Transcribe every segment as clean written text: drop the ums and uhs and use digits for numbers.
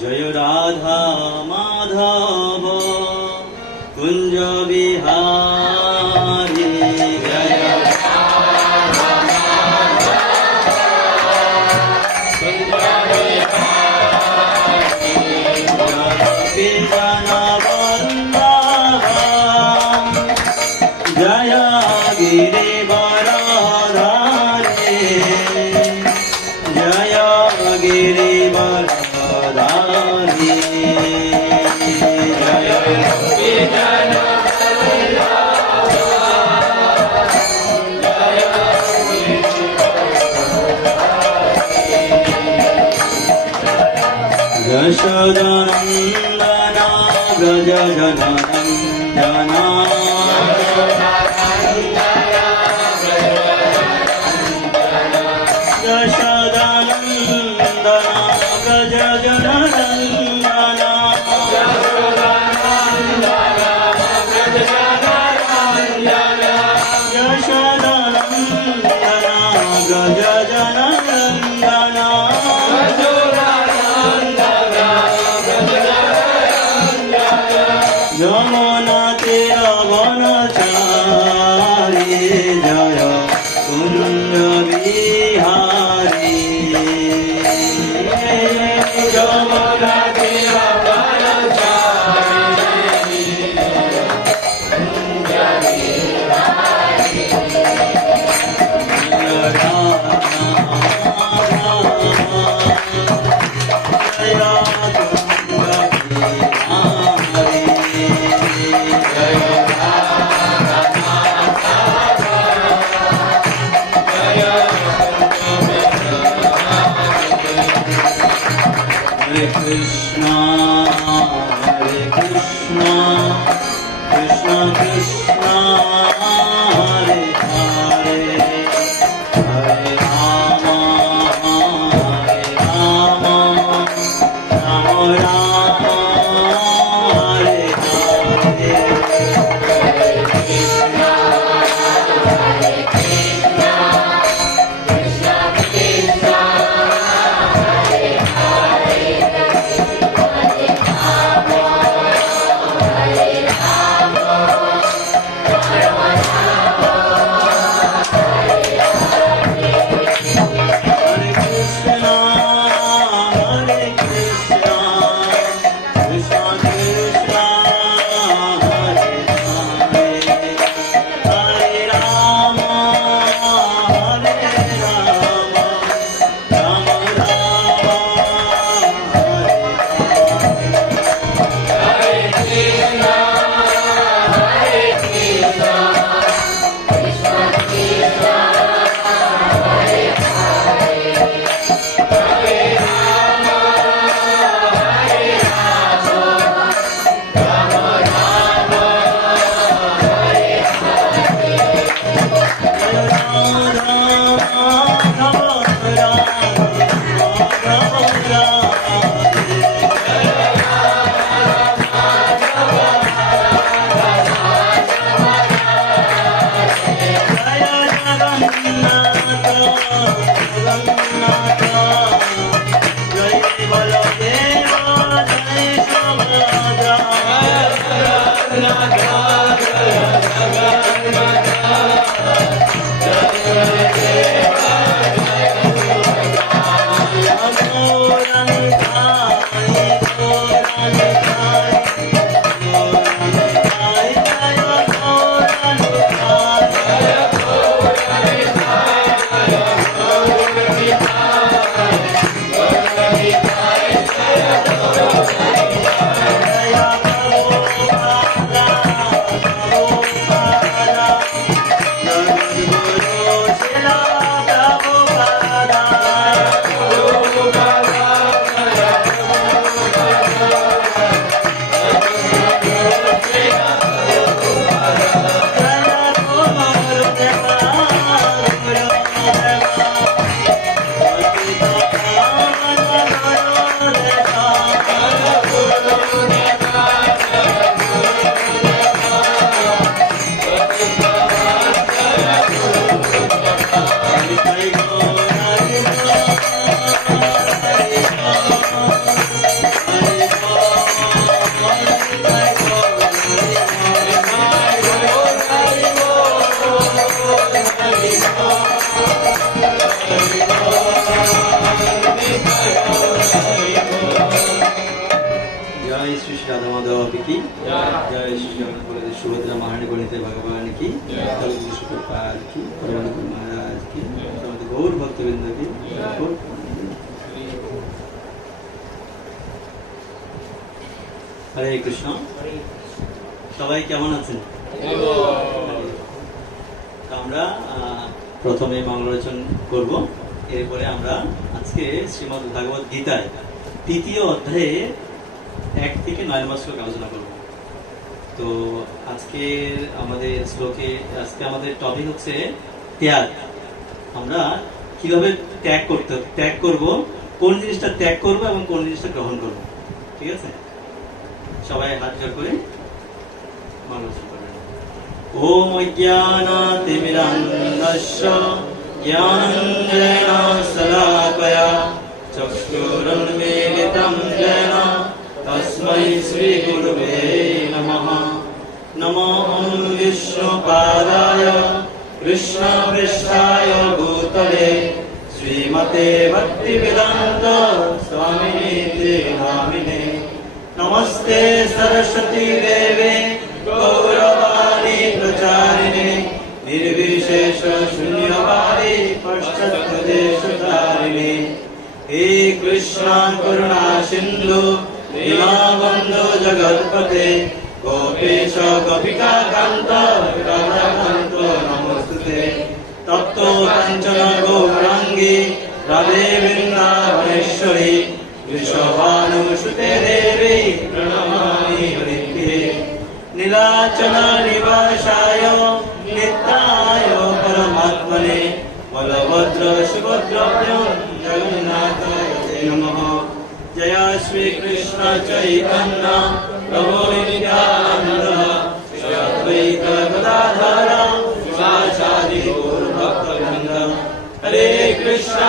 জয় রাধা মাধব কুঞ্জ বিহারী জয় বিজন বল্লভ জয় গিরিবরধারী জয় গিরিবরধারী জয় বিজন যশোদানন্দনা ব্রজ জননন্দনা যশোদানন্দনা ব্রজ জননন্দনা যশোদানন্দনা ব্রজ জননন্দনা যমুনা তীর বনচারী জয় কুঞ্জ বিহারী যমুনা তীর বনচারী কুঞ্জ Bihari Hare Krishna, Krishna Krishna, Hare Hare, Hare Rama, Rama Rama, Hare Hare, Hare Krishna, Krishna Krishna, Hare Hare. Shri Shri Radha Madhav की जय श्री जगन्नाथ बलदेव सुभद्रा महारानी गणित भगवान की शुक्रपाल की परमानंद महाराज की समस्त गौर भक्तवृंद की हरे कृष्ण সবাই কেমন আছেন আমরা প্রথমে মঙ্গলাচরণ করব এরপরে আমরা আজকে শ্রীমদ্ ভাগবত গীতায় তৃতীয় অধ্যায়ে 1 থেকে 9 নম্বর শ্লোক আলোচনা করব তো আজকে আমাদের শ্লোকে আজকে আমাদের টপিক হচ্ছে ত্যাগ আমরা কিভাবে ত্যাগ করব কোন জিনিসটা ত্যাগ করব এবং কোন জিনিসটা গ্রহণ করব ঠিক আছে সবাই হাত জোড় করে মঙ্গলাচরণ করবেন ওম অজ্ঞানাতিমিরান্ধস্য জ্ঞানাঞ্জনেন শলাকয়া চক্ষুরুন্মীলিतं येन तस्मै श्रीगुरुवे नमः नमो विष्णुपादाय कृष्णपृष्ठाय भूतले श्रीमते भक्तिवेदान्त स्वामिने नामिने नमस्ते सरस्वती देवे गौरवाणी प्रचारिणे निर्विशेष शून्यवादी पश्चात्प्रदेशधारिणे हे कृष्णा करुणा सिन्धु दीनबन्धु जगत्पते गोपेश गोपिका कान्त राधाकान्त नमोस्तुते तप्तो काञ्चन गौराङ्गी राधे वृन्दावनेश्वरी वृषभानुसुते देवी प्रणमामि हरिप्रिये नीलाचल निवासाय नित्याय परमात्मने बलभद्र सुभद्राभ्यां जगन्नाथाय नमः जय श्री कृष्ण चैतन्य प्रभु नित्यानंद श्री अद्वैत गदाधर शिवाचार्य गौर भक्तवृंद हरे कृष्ण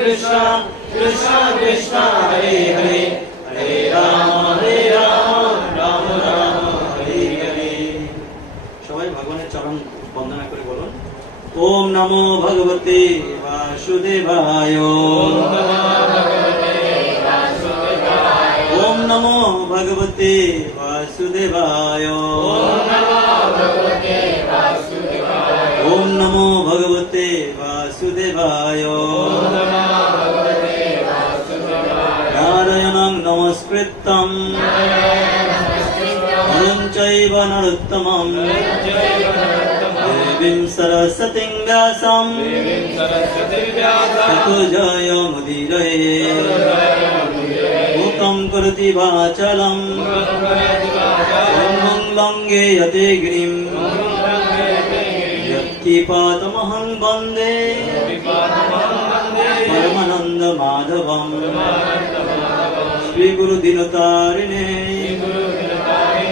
कृष्ण कृष्ण हरे हरे हरे राम राम राम हरे हरे সবাই ভগবানের চরণ বন্দনা করে বলুন ওম নমো ভগবতে বাসুদেবায় ओम नमो भगवते वासुदेवाय ओम नमो भगवते वासुदेवाय नारायणं नमस्कृतं नरं चैव नरोत्तमं देवीं सरस्वतीं व्यासं ततो जयमुदीरये मूकं करोति वाचालं लङ्घे यते गिरिं यत्किपातमहं वन्दे परमानन्दमाधवं श्रीगुरुदीनतारिणे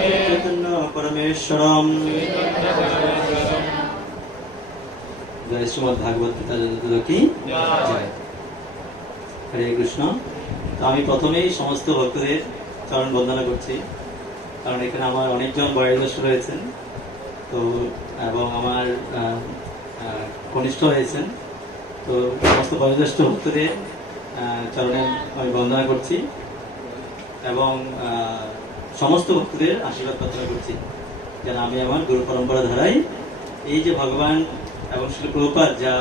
चैतन्य परमेश्वरं जय श्रीमद् भागवत गीता जगद्गुरु की जय हरे कृष्ण তো আমি প্রথমেই সমস্ত ভক্তদের চরণ বন্দনা করছি কারণ এখানে আমার অনেকজন বয়োজ্যেষ্ঠ রয়েছেন তো এবং আমার কনিষ্ঠ হয়েছেন তো সমস্ত বয়োজ্যেষ্ঠ ভক্তদের চরণে আমি বন্দনা করছি এবং সমস্ত ভক্তদের আশীর্বাদ প্রার্থনা করছি যেন আমি আমার গুরু পরম্পরা ধারায় এই যে ভগবান এবং শ্রী প্রভুপাদ যা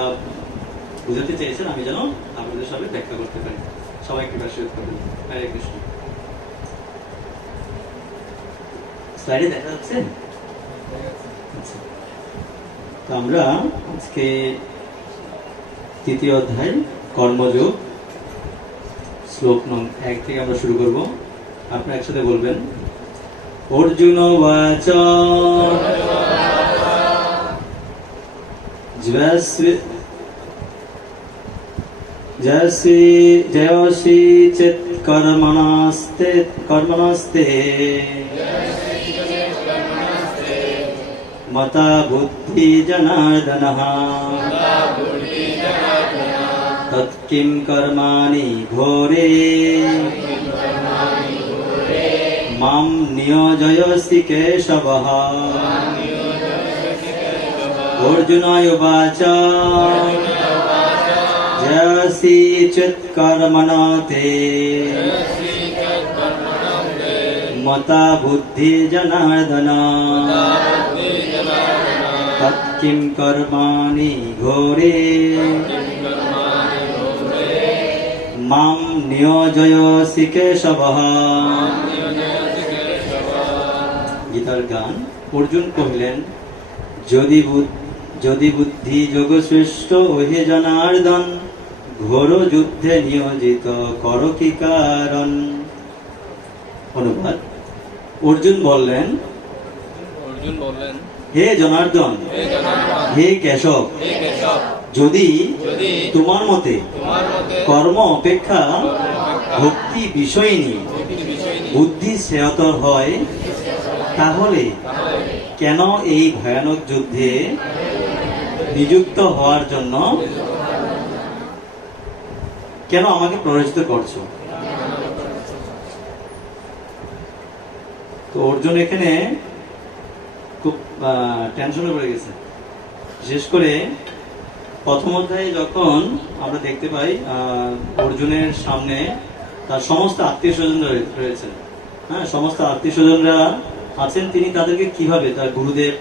বুঝাতে চেয়েছেন আমি যেন আপনাদের সবাই ব্যাখ্যা করতে পারি সবাইকে আশীর্বাদ করবেন হরে কৃষ্ণ স্লাইডে দেখা যাচ্ছে তো আমরা আজকে তৃতীয় অধ্যায় কর্মযোগ শ্লোক নং 1 থেকে আমরা শুরু করব আপনারা একসাথে বলবেন অর্জুন বাচ जयसि चित् कर्मणस्ते मता बुद्धि जनार्दनः तत्किं कर्माणि घोरे मां नियोजयसि केशवः अर्जुनाय उवाच जयसि चित् कर्मणा ते মতা বুদ্ধি জনার্দন তৎকিং কর্মাণি ঘোরে মাম নিয়োজয়সি কেশবঃ। গীতার গান। অর্জুন কহিলেন, যদি বুদ্ধি যোগ শ্রেষ্ঠ ওহে জনার্দন, ঘোর যুদ্ধে নিয়োজিত কর কি কারণ। অনুবাদ। অর্জুন বললেন, হে জনার্দন, হে কেশব, যদি তোমার মতে কর্ম অপেক্ষা ভক্তি বিষয়িনী বুদ্ধি শ্রেয়তর হয়, তাহলে কেন এই ভয়ানক যুদ্ধে নিযুক্ত হওয়ার জন্য কেন আমাকে প্ররোচিত করছো? তো অর্জুন এখানে খুব টেনশনে পড়ে গেছে। বিশেষ করে প্রথম অধ্যায়ে যখন আমরা দেখতে পাই অর্জুনের সামনে তার সমস্ত আত্মীয় স্বজনরা রয়েছেন, হ্যাঁ, সমস্ত আত্মীয় স্বজনরা আছেন, তিনি তাদেরকে কিভাবে তার গুরুদেব,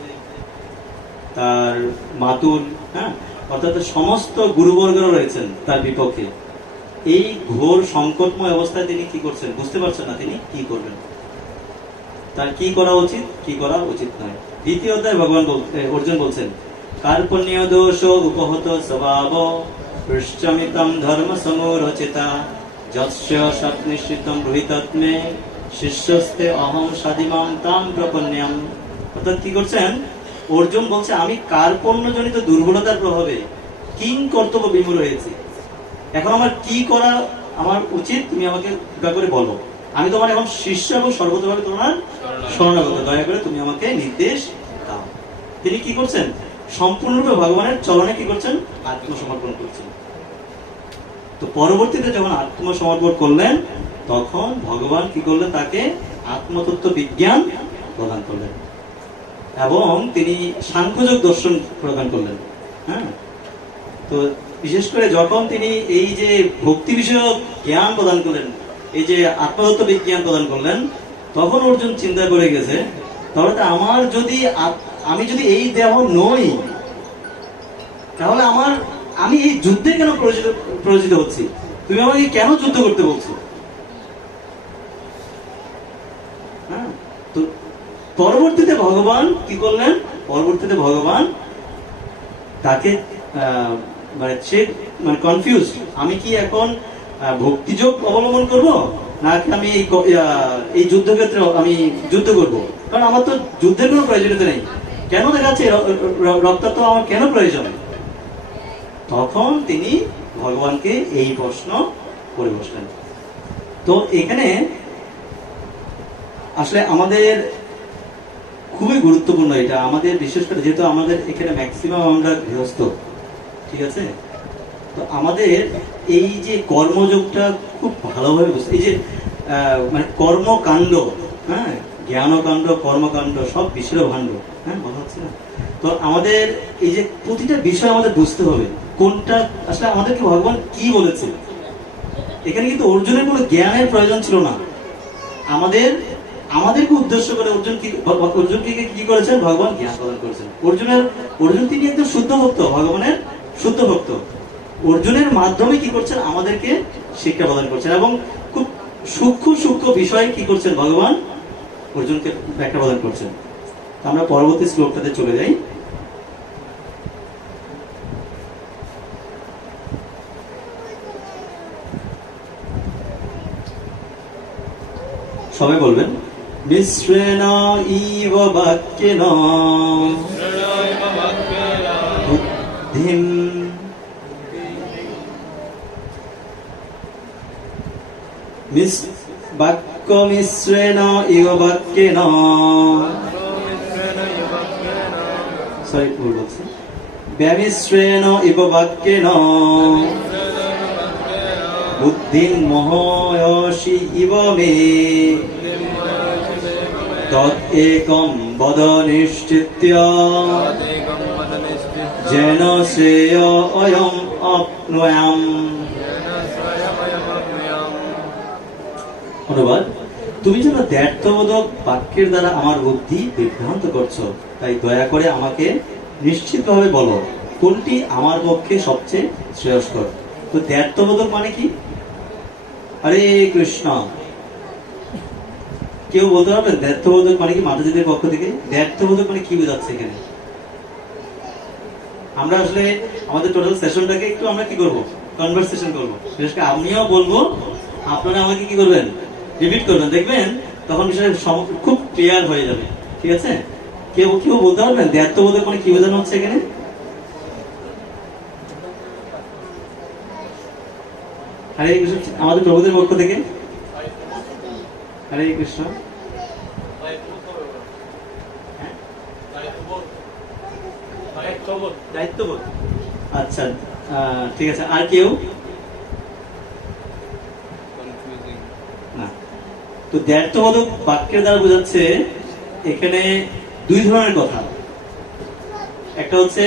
তার মাতুল, হ্যাঁ, অর্থাৎ সমস্ত গুরুবর্গরা রয়েছেন তার বিপক্ষে। এই ঘোর সংকটময় অবস্থায় তিনি কি করছেন বুঝতে পারছেন না তিনি কি করবেন, তার কি করা উচিত কি করা উচিত নয়। দ্বিতীয় অধ্যায়ে ভগবান অর্জুন বলছেন, কার্পণ্য দোষ উপহত স্বভাব পৃষ্ঠমিতম ধর্ম সমুরচিতা যস্য সৎনিশ্চিতম রোহিতত্মে শিষ্যস্তে অহম সাধিমাম তাম প্রপন্যাম। অর্থাৎ কি করছেন অর্জুন বলছে, আমি কার্পণ্যজনিত দুর্বলতার প্রভাবে কিং কর্তব্য বিমূঢ় হয়েছি। এখন আমার কি করা আমার উচিত তুমি আমাকে কৃপা করে বলো। আমি তোমার এখন শিষ্য এবং সর্বতভাবে তোমার শরণাগত, দয়া করে তুমি আমাকে নির্দেশ দাও। তিনি কি করছেন সম্পূর্ণরূপে ভগবানের চরণে কি করছেন আত্মসমর্পণ করছেন। তো পরবর্তীতে যখন আত্মসমর্পণ করলেন তখন ভগবান কি করলেন, তাকে আত্মতত্ত্ব বিজ্ঞান প্রদান করলেন এবং তিনি সাংখ্যযোগ দর্শন প্রদান করলেন। হ্যাঁ, তো বিশেষ করে যখন তিনি এই যে ভক্তি বিষয়ক জ্ঞান প্রদান করলেন, এই যে আত্মতত্ত্ব বিজ্ঞান প্রদান করলেন, তখন অর্জুন চিন্তা করে গেছে, তাহলে আমি যদি এই দেহ নই, তাহলে আমি এই যুদ্ধে কেন প্রয়োজিত হচ্ছি? তুমি আমাকে কেন যুদ্ধ করতে বলছো? হ্যাঁ, তো পরবর্তীতে ভগবান কি করলেন, পরবর্তীতে ভগবান তাকে সে কনফিউজ, আমি কি এখন ভক্তিযোগ অবলম্বন করব নাকি আমি এই যুদ্ধক্ষেত্রে আমি যুদ্ধ করব? কারণ আমার তো যুদ্ধের কোনো প্রয়োজনীয়তা নেই, কেন দেখাচ্ছে রক্তাক্ত আমার কেন প্রয়োজন? তখন তিনি ভগবানকে এই প্রশ্ন করে বসলেন। তো এখানে আসলে আমাদের খুবই গুরুত্বপূর্ণ এটা, আমাদের বিশেষ করে যেহেতু আমাদের এখানে ম্যাক্সিমাম আমরা গৃহস্থ, ঠিক আছে, তো আমাদের এই যে কর্মযোগটা খুব ভালোভাবে বুঝতে, এই যে কর্মকাণ্ড, হ্যাঁ, জ্ঞানকাণ্ড কর্মকাণ্ড সব বিষয়ের ভাণ্ড, হ্যাঁ, বলা হচ্ছে না। তো আমাদের এই যে প্রতিটা বিষয় আমাদের বুঝতে হবে কোনটা আসলে আমাদেরকে ভগবান কি বলেছে। এখানে কিন্তু অর্জুনের কোনো জ্ঞানের প্রয়োজন ছিল না, আমাদেরকে উদ্দেশ্য করে অর্জুনকে কি করেছেন, ভগবান জ্ঞান প্রদান করেছেন। অর্জুন তিনি একদম শুদ্ধ ভক্ত, ভগবানের শুদ্ধ ভক্ত। অর্জুনের মাধ্যমে কি করছেন, আমাদেরকে শিক্ষা প্রদান করছেন এবং খুব সূক্ষ্ম বিষয় কি করছেন, ভগবান অর্জুনকে ব্যাখ্যা প্রদান করছেন। আমরা পরবর্তী শ্লোকটাতে চলে যাই। সবাই বলবেন, মিশ্রেণ ইব বাক্যেন বুদ্ধিম বাক্য মিশ্রেণ ইব বাক্যেন, সরি ভুল বলছি, ব্যামিশ্রেণ ইব বাক্যেন বুদ্ধিং মোহয়সি ইব মে তৎ একম বদ নিশ্চিত্য যেন শ্রেয় অয়ম আপ্নুয়াম। অনুবাদ, তুমি যেন দ্ব্যর্থবোধক বাক্যের দ্বারা আমার বুদ্ধি বিভ্রান্ত করছো, তাই দয়া করে আমাকে নিশ্চিতভাবে বলো কোনটি আমার পক্ষে সবচেয়ে শ্রেয়স্কর। তো দ্ব্যর্থবোধক মানে কি? হরে কৃষ্ণ, কেউ বলতে পারবেন দ্ব্যর্থবোধক মানে কি? মাতাজিদের পক্ষ থেকে দ্ব্যর্থবোধক মানে কি বোঝাচ্ছে এখানে? আমরা আসলে আমাদের টোটাল সেশনটাকে একটু আমরা কি করব, কনভারসেশন করবো। বিশেষ করে আমিও বলবো, আপনারা আমাকে কি করবেন, রিপিট করবেন, দেখবেন তখন বিষয়টা খুব ক্লিয়ার হয়ে যাবে। ঠিক আছে? কেউ কেউ বলতে পারবেন দ্ব্যর্থবোধক মানে কি বোঝানো হচ্ছে এখানে? হরে কৃষ্ণ, আমাদের প্রভুদের পক্ষ থেকে হরে কৃষ্ণ। দায়িত্ববোধ, আচ্ছা ঠিক আছে। আর কেউ? না। তো দ্ব্যর্থবোধক বাক্যের দ্বারা বোঝাচ্ছে এখানে দুই ধরনের কথা। একটা হচ্ছে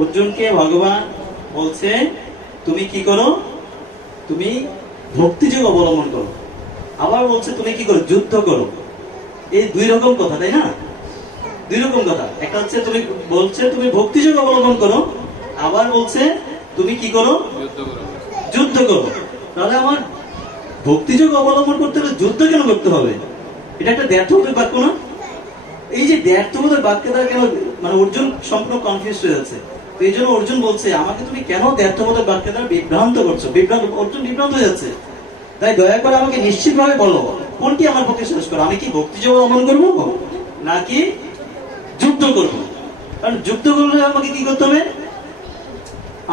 অর্জুনকে ভগবান বলছে তুমি কি করো, তুমি ভক্তিযোগ অবলম্বন করো। আবার বলছে তুমি কি করো, যুদ্ধ করো। এই দুই রকম কথা, তাই না? দুই রকম কথা। একটা হচ্ছে তুমি বলছে তুমি ভক্তিযোগ অবলম্বন করো, আবার বলছে তুমি কি করো, যুদ্ধ করো। তাহলে আমার ভক্তিযোগ অবলম্বন করতে হলে যুদ্ধ কেন করতে হবে? এটা একটা দ্ব্যর্থবোধক বাক্য না? এই যে দ্ব্যর্থবোধক বাক্য দ্বারা কেন মানে অর্জুন সম্পূর্ণ কনফিউজ হয়ে যাচ্ছে। তো এই জন্য অর্জুন বলছে আমাকে তুমি কেন দ্ব্যর্থবোধক বাক্য দ্বারা বিভ্রান্ত করছো, অর্জুন বিভ্রান্ত হয়ে যাচ্ছে। তাই দয়া করে আমাকে নিশ্চিতভাবে বলো কোনটি আমার পক্ষে শ্রেষ্ঠ, আমি কি ভক্তিযোগ অবলম্বন করবো নাকি যুদ্ধ করবো? কারণ যুদ্ধ করলে আমাকে কি করতে হবে,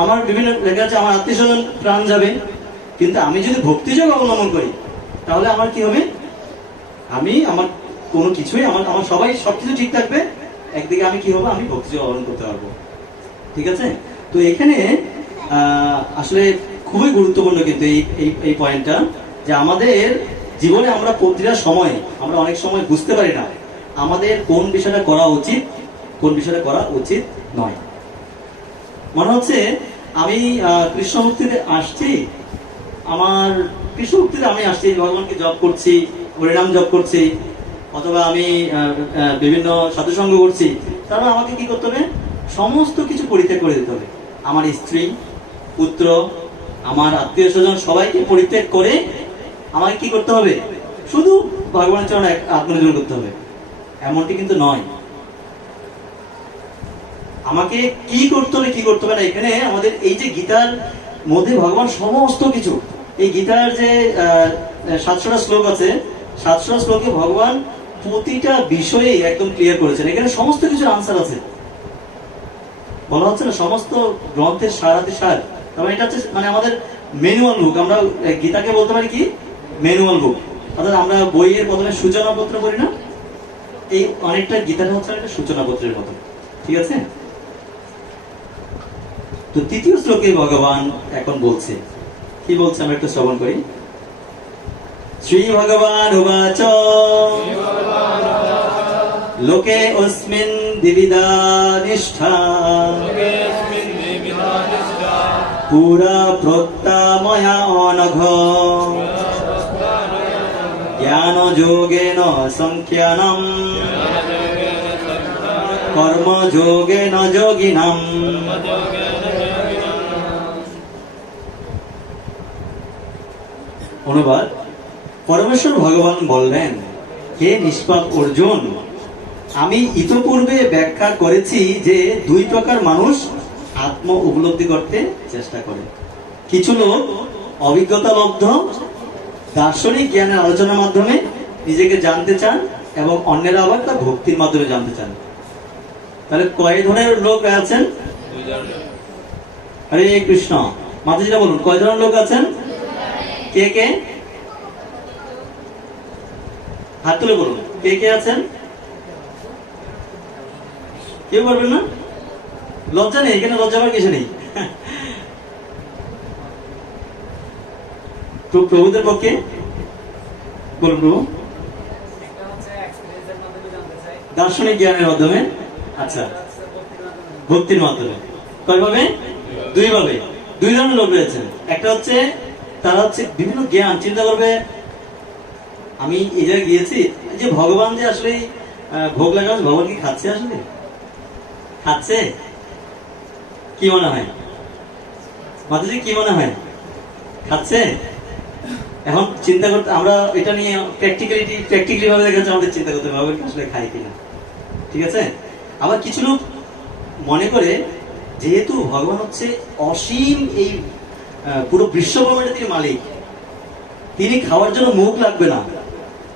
আমার বিভিন্ন লেখা আছে আমার আত্মীয় স্বজন প্রাণ যাবে। কিন্তু আমি যদি ভক্তিযোগ অবলম্বন করি তাহলে আমার কি হবে, আমি আমার কোনো কিছুই আমার আমার সবাই সবকিছু ঠিক থাকবে। একদিকে আমি কি হবো, আমি ভক্তিযোগ অবলম্বন করতে পারবো। ঠিক আছে? তো এখানে আসলে খুবই গুরুত্বপূর্ণ কিন্তু এই পয়েন্টটা, যে আমাদের জীবনে আমরা প্রতিটা সময় আমরা অনেক সময় বুঝতে পারি না আমাদের কোন বিষয়টা করা উচিত, কোন বিষয়টা করা উচিত নয়। মনে হচ্ছে আমি কৃষ্ণ ভক্তিতে আসছি, আমার কৃষ্ণ ভক্তিতে আমি আসছি, ভগবানকে জপ করছি, হরিনাম জপ করছি, অথবা আমি বিভিন্ন সাধুসঙ্গ করছি। তাহলে আমাকে কি করতে হবে, সমস্ত কিছু পরিত্যাগ করে দিতে হবে। আমার স্ত্রী, পুত্র, আমার আত্মীয় স্বজন সবাইকে পরিত্যাগ করে আমাকে কি করতে হবে, শুধু ভগবানের চরণে আত্মনিবেদন করতে হবে। এমনটি কিন্তু নয়। আমাকে কি করতে হবে কি করতে হবে না, এখানে আমাদের এই যে গীতার মধ্যে ভগবান সমস্ত কিছু, এই গীতার যে 700টা শ্লোক আছে, 700টা শ্লোকে ভগবান প্রতিটা বিষয়ে একদম ক্লিয়ার করেছেন। এখানে সমস্ত কিছুর আনসার আছে। বলা হচ্ছে না সমস্ত গ্রন্থের সারাতে সার, তবে এটা হচ্ছে মানে আমাদের ম্যানুয়াল বুক। আমরা গীতাকে বলতে পারি কি ম্যানুয়াল বুক। অর্থাৎ আমরা বইয়ের প্রথমে সূচনা পত্র পড়ি না, এই অনেকটা গীতাটা হচ্ছে একটা সূচনা পত্রের মতো। ঠিক আছে? তো তৃতীয় শ্লোকে ভগবান এখন বলছে, কি বলছে আমরা একটু শ্রবণ করি। শ্রী ভগবান উবাচ লোকে অস্মিন দ্বিবিধা নিষ্ঠা পুরা প্রোক্তা ময়া অনঘ জ্ঞান যোগেন সংখ্যানম কর্ম যোগেন যোগিনাম। অনুবাদ, পরমেশ্বর ভগবান বললেন, হে নিষ্পাপ অর্জুন, আমি ইতপূর্বে ব্যাখ্যা করেছি যে দুই প্রকার মানুষ আত্ম উপলব্ধি করতে চেষ্টা করে। কিছু লোক অভিজ্ঞতা লব্ধ দার্শনিক জ্ঞানের আলোচনার মাধ্যমে নিজেকে জানতে চান এবং অন্যেরা আবার তা ভক্তির মাধ্যমে জানতে চান। তাহলে কয় ধরনের লোক আছেন? হরে কৃষ্ণ। মাতাজিরা বলুন কয় ধরনের লোক আছেন? কে কে হাত তুলে বলুন, কে কে আছেন? কেউ পারবেন না? লজ্জা নেই, এখানে লজ্জা পাওয়ার কিছু নেই। প্রভুদের পক্ষে বলুন। প্রভু দার্শনিক জ্ঞানের মাধ্যমে, আচ্ছা ভক্তির মাধ্যমে। কয়ভাবে? দুই ভাবে। দুই ধরনের লোক রয়েছেন। একটা হচ্ছে তারা হচ্ছে বিভিন্ন জ্ঞান চিন্তা করবে, আমি এই জায়গায় গিয়েছি যে ভগবান যে আসলে ভোগ লাগানো, ভগবান কি খাচ্ছে আসলে? খাচ্ছে? কি মনে হয় মাতাজি, কি মনে হয় খাচ্ছে? এখন চিন্তা করতে, আমরা এটা নিয়ে প্র্যাকটিক্যালি ভাবে দেখা যাচ্ছে আমাদের চিন্তা করতে হবে ভগবান আসলে খায় কিনা। ঠিক আছে? আবার কিছু লোক মনে করে যেহেতু ভগবান হচ্ছে অসীম, এই পুরো বিশ্বব্রহ্মাণ্ডের তিনি মালিক, তিনি খাওয়ার জন্য মুখ লাগবে না।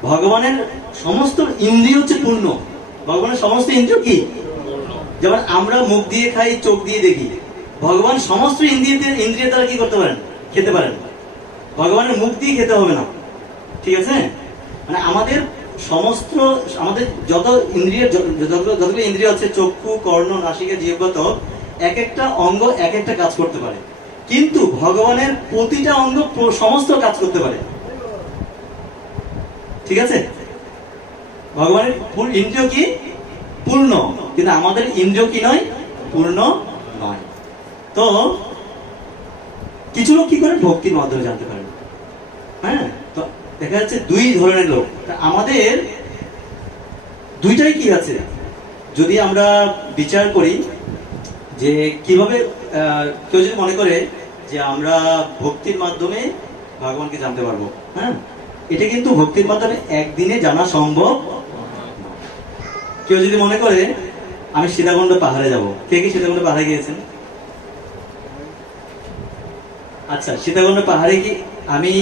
ভগবানের সমস্ত ইন্দ্রিয় হচ্ছে পূর্ণ। ভগবানের সমস্ত ইন্দ্রিয় কি? যেমন আমরা মুখ দিয়ে খাই, চোখ দিয়ে দেখি, ভগবান সমস্ত ইন্দ্রিয় দ্বারা কি করতে পারেন? খেতে পারেন। ভগবানের মুখ দিয়ে খেতে হবে না। ঠিক আছে? মানে আমাদের সমস্ত, আমাদের যত ইন্দ্রিয়, যতগুলো ইন্দ্রিয় আছে, চক্ষু, কর্ণ, নাসিকা, জিহ্বা, ত্বক, এক একটা অঙ্গ এক একটা কাজ করতে পারে, কিন্তু ভগবানের প্রতিটা অঙ্গ সমস্ত কাজ করতে পারে। ঠিক আছে? ভগবানের ইন্দ্রিয় কি? পূর্ণ, কিন্তু আমাদের ইন্দ্রিয় কি নয়? পূর্ণ নয়। তো কিছু লোক কি করে? ভক্তির মাধ্যমে জানতে পারে। হ্যাঁ, তো দেখা যাচ্ছে দুই ধরনের লোক। আমাদের দুইটাই কি আছে, যদি আমরা বিচার করি যে কিভাবে, কেউ যদি মনে করে যে আমরা ভক্তির মাধ্যমে ভগবানকে জানতে পারবো, হ্যাঁ, এটা কিন্তু ভক্তির মাধ্যমে একদিনে জানা সম্ভব। কেউ যদি মনে করে আমি সীতাকুণ্ড পাহাড়ে যাব, কে কি সীতাকুণ্ড পাহাড়ে গিয়েছেন? আচ্ছা, সীতাকুণ্ড পাহাড়ে কি আমি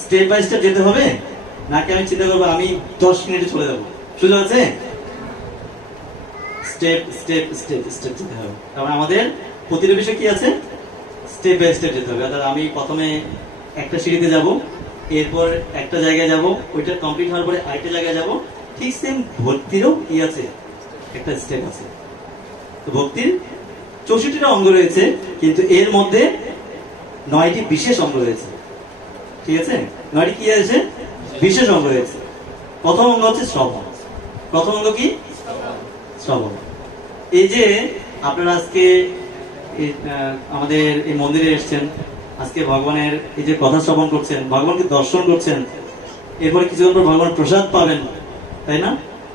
স্টেপ বাই স্টেপ যেতে হবে, নাকি আমি চিন্তা করবো আমি 10 মিনিটে চলে যাবো? সুযোগ আছে? স্টেপ স্টেপ স্টেপ স্টেপ যেতে হবে। তারপরে আমাদের প্রতিটা বিষয় কি আছে? স্টেপ বাই স্টেপ যেতে হবে। অর্থাৎ আমি প্রথমে একটা সিঁড়িতে যাব, এরপর একটা জায়গায় যাব, ওইটা কমপ্লিট হওয়ার পরে আরেকটা জায়গায় যাব। ঠিক সেম ভক্তিরও কি আছে? একটা স্টেপ আছে। তো ভক্তির 64টা অঙ্গ রয়েছে, কিন্তু এর মধ্যে 9টি বিশেষ অঙ্গ রয়েছে। ঠিক আছে? 9টি কি আছে? বিশেষ অঙ্গ রয়েছে। প্রথম অঙ্গ হচ্ছে শ্রবণ। প্রথম অঙ্গ কি? শ্রবণ। এই যে আপনারা আজকে আমাদের এই মন্দিরে এসেছেন, আজকে ভগবানের এই যে কথা শ্রবণ করছেন, ভগবানকে দর্শন করছেন, এরপরে কিছুক্ষণ পর ভগবান প্রসাদ পাবেন, তাই না?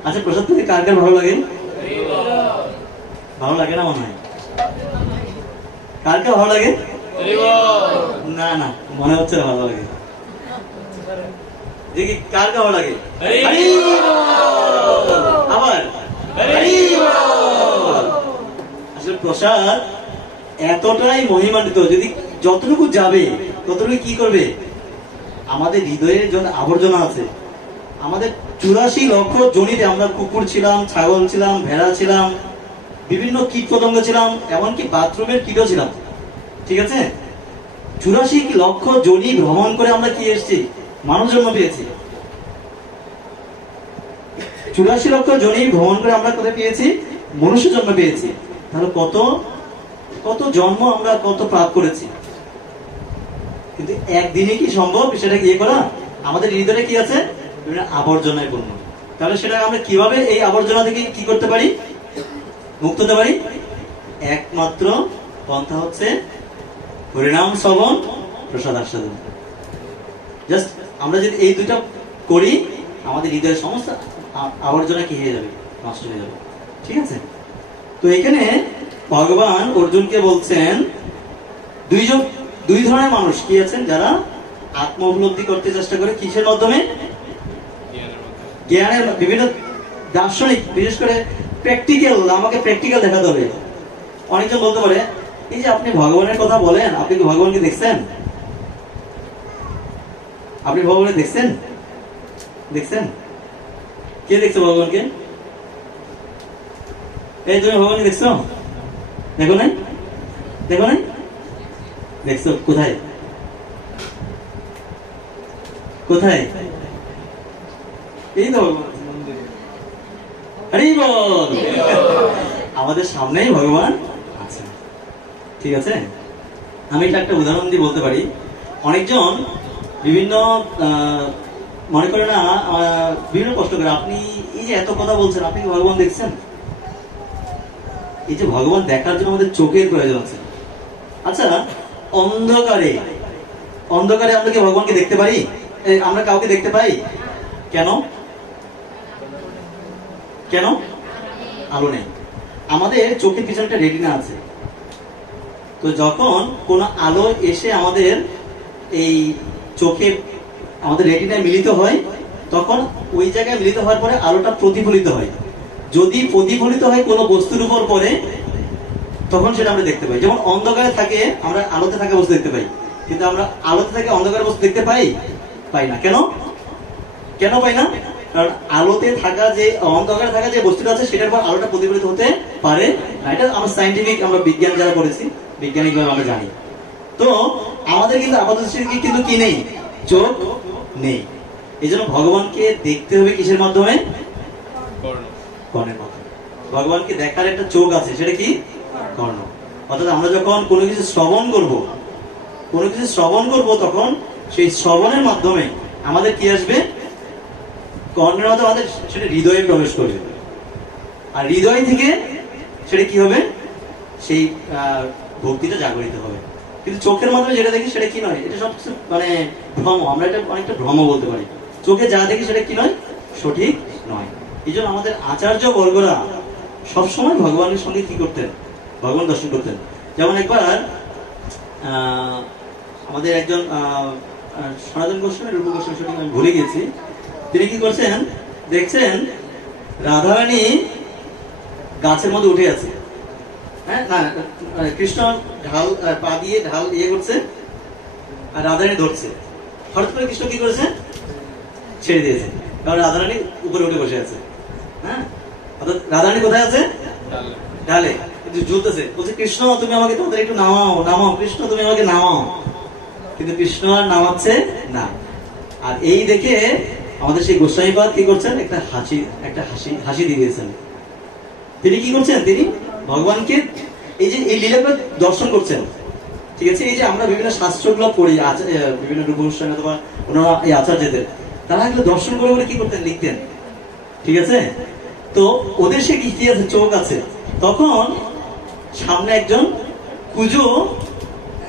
আচ্ছা, প্রসাদ থেকে কার কার ভালো লাগে? ভালো লাগে না মনে হয়? কার কার ভালো লাগে? না না, মনে হচ্ছে ভালো লাগে। দেখি কার কার ভালো লাগে? আবার আসলে প্রসাদ এতটাই মহিমান্বিত, যদি যতটুকু যাবে ততটুকু কি করবে? আমাদের হৃদয়ে যত আবর্জনা আছে, আমাদের 84 লক্ষ জনিতে আমরা কুকুর ছিলাম, ছাগল ছিলাম, ভেড়া ছিলাম, বিভিন্ন কীট পতঙ্গ ছিলাম, এমনকি বাথরুমের কীটও ছিলাম। ঠিক আছে? 84 লক্ষ জনি ভ্রমণ করে আমরা কি এসেছি? মানুষ জন্ম পেয়েছি। 84 লক্ষ জনি ভ্রমণ করে আমরা কোথায় পেয়েছি? মনুষ্য জন্ম পেয়েছি। তাহলে কত কত জন্ম আমরা কত প্রাপ্ত করেছি, কিন্তু একদিনে কি সম্ভব সেটা কি করা? আমাদের হৃদয়ে কি আছে? আবর্জনায় পূর্ণ। তাহলে সেটা আমরা কিভাবে এই আবর্জনা থেকে কি করতে পারি? মুক্ত হতে পারি? একমাত্র পন্থা হচ্ছে হরিনাম শ্রবণ, প্রসাদ আস্বাদন। জাস্ট আমরা যদি এই দুইটা করি, আমাদের হৃদয়ের সমস্ত আবর্জনা কি হয়ে যাবে? নষ্ট হয়ে যাবে। ঠিক আছে? তো এখানে ভগবান অর্জুনকে বলছেন দুই ধরনের মানুষ কি আছেন, যারা আত্ম উপলব্ধি করতে চেষ্টা করে কিসের মাধ্যমে? জ্ঞানের, বিভিন্ন দার্শনিক, বিশেষ করে প্র্যাকটিক্যাল, আমাকে প্র্যাকটিক্যাল দেখাতে হবে। অনেকজন বলতে পারে এই যে আপনি ভগবানের কথা বলেন, আপনি কি ভগবানকে দেখছেন? আপনি ভগবানকে দেখছেন? দেখছেন? কে দেখছে ভগবানকে? এই তুমি ভগবানকে দেখছো? দেখো নাই? দেখো নাই? দেখছো কোথায়? কোথায়? এই তো হরি বল, আমাদের সামনেই ভগবান আছে। ঠিক আছে? আমি এটা একটা উদাহরণ দিয়ে বলতে পারি। অনেকজন বিভিন্ন মনে করে না, বিভিন্ন কষ্ট করে, আপনি এই যে এত কথা বলছেন, আপনি কি ভগবান দেখছেন? এই যে ভগবান দেখার জন্য আমাদের চোখের প্রয়োজন আছে। আচ্ছা, অন্ধকারে অন্ধকারে আমরা কি ভগবানকে দেখতে পারি? আমরা কাউকে দেখতে পাই? কেন? কেন? আলো নেই। আমাদের চোখের পিছনে একটা রেটিনা আছে, তো যখন কোন আলো এসে আমাদের এই চোখে আমাদের রেটিনায় মিলিত হয়, তখন ওই জায়গায় মিলিত হওয়ার পরে আলোটা প্রতিফলিত হয়। যদি প্রতিফলিত হয় কোনো বস্তুর উপর পরে, তখন সেটা আমরা দেখতে পাই। যেমন অন্ধকারে থাকে আমরা আলোতে থাকা বস্তু দেখতে পাই, কিন্তু আমরা আলোতে থাকে অন্ধকারে বস্তু দেখতে পাই না। কেন? কেন পাই না? কারণ আলোতে থাকা যে অন্ধকারে থাকা যে বস্তুটা আছে সেটার উপর আলোটা প্রতিফলিত হতে পারে না। এটা আমরা সায়েন্টিফিক, আমরা বিজ্ঞান যারা করেছি বৈজ্ঞানিকভাবে আমরা জানি। তো আমাদের কিন্তু আপাতত কিন্তু কি নেই? চোখ নেই। এই জন্য ভগবানকে দেখতে হবে কিসের মাধ্যমে? কর্ণের মাধ্যমে। ভগবানকে দেখার একটা চোখ আছে, সেটা কি? কর্ণ। অর্থাৎ আমরা যখন কোনো কিছু শ্রবণ করব, তখন সেই শ্রবণের মাধ্যমে আমাদের কি আসবে? কর্ণের মাধ্যমে আমাদের সেটা হৃদয়ে প্রবেশ করবে, আর হৃদয় থেকে সেটা কি হবে? সেই ভক্তিটা জাগরিত হবে। কিন্তু চোখের মাধ্যমে যেটা দেখি সেটা কি নয়, এটা সবকিছু মানে ভ্রম। আমরা এটা অনেকটা ভ্রম বলতে পারি। চোখে যা দেখি সেটা কি নয়? সঠিক নয়। এই জন্য আমাদের আচার্য বর্গরা সবসময় ভগবানের সঙ্গে কি করতেন? ভগবান দর্শন করতেন। যেমন একবার আমাদের একজন সনাতন গোস্বামী, রূপ গোস্বামী, সঠিক আমি ভুলে গেছি, তিনি কি করছেন দেখছেন, রাধারানী গাছের মধ্যে উঠে আছে। হ্যাঁ, না, কৃষ্ণ ঢাল পা দিয়ে ঢাল ইয়ে করছে আর রাধারানী ধরছে। হঠাৎ করে কৃষ্ণ কি করেছে? ছেড়ে দিয়েছে, কারণ রাধারানী উপরে উঠে বসে আছে। হ্যাঁ, অর্থাৎ রাধারানী কোথায় আছে? ঢালে, কিন্তু ঝুলতেছে। বলছে কৃষ্ণ তুমি আমাকে তোমাদের একটু নামাও, কৃষ্ণ তুমি আমাকে নামাও। কিন্তু কৃষ্ণ আর নামাচ্ছে না। আর এই দেখে আমাদের সেই গোস্বামীপাদ কি করছেন? একটা হাসি দিয়েছেন। তিনি কি করছেন? তিনি ভগবানকে এই যে এই লীলাগুলো দর্শন করছেন। ঠিক আছে, এই যে আমরা বিভিন্ন শাস্ত্রগুলো পড়ি, বিভিন্ন রূপ গোস্বামী অথবা ওনারা এই আচার্যদের, তারা এগুলো দর্শন করে কি করতেন? লিখতেন। ঠিক আছে, তো ওদের সে কি আছে? চোখ আছে। তখন সামনে একজন কুজো,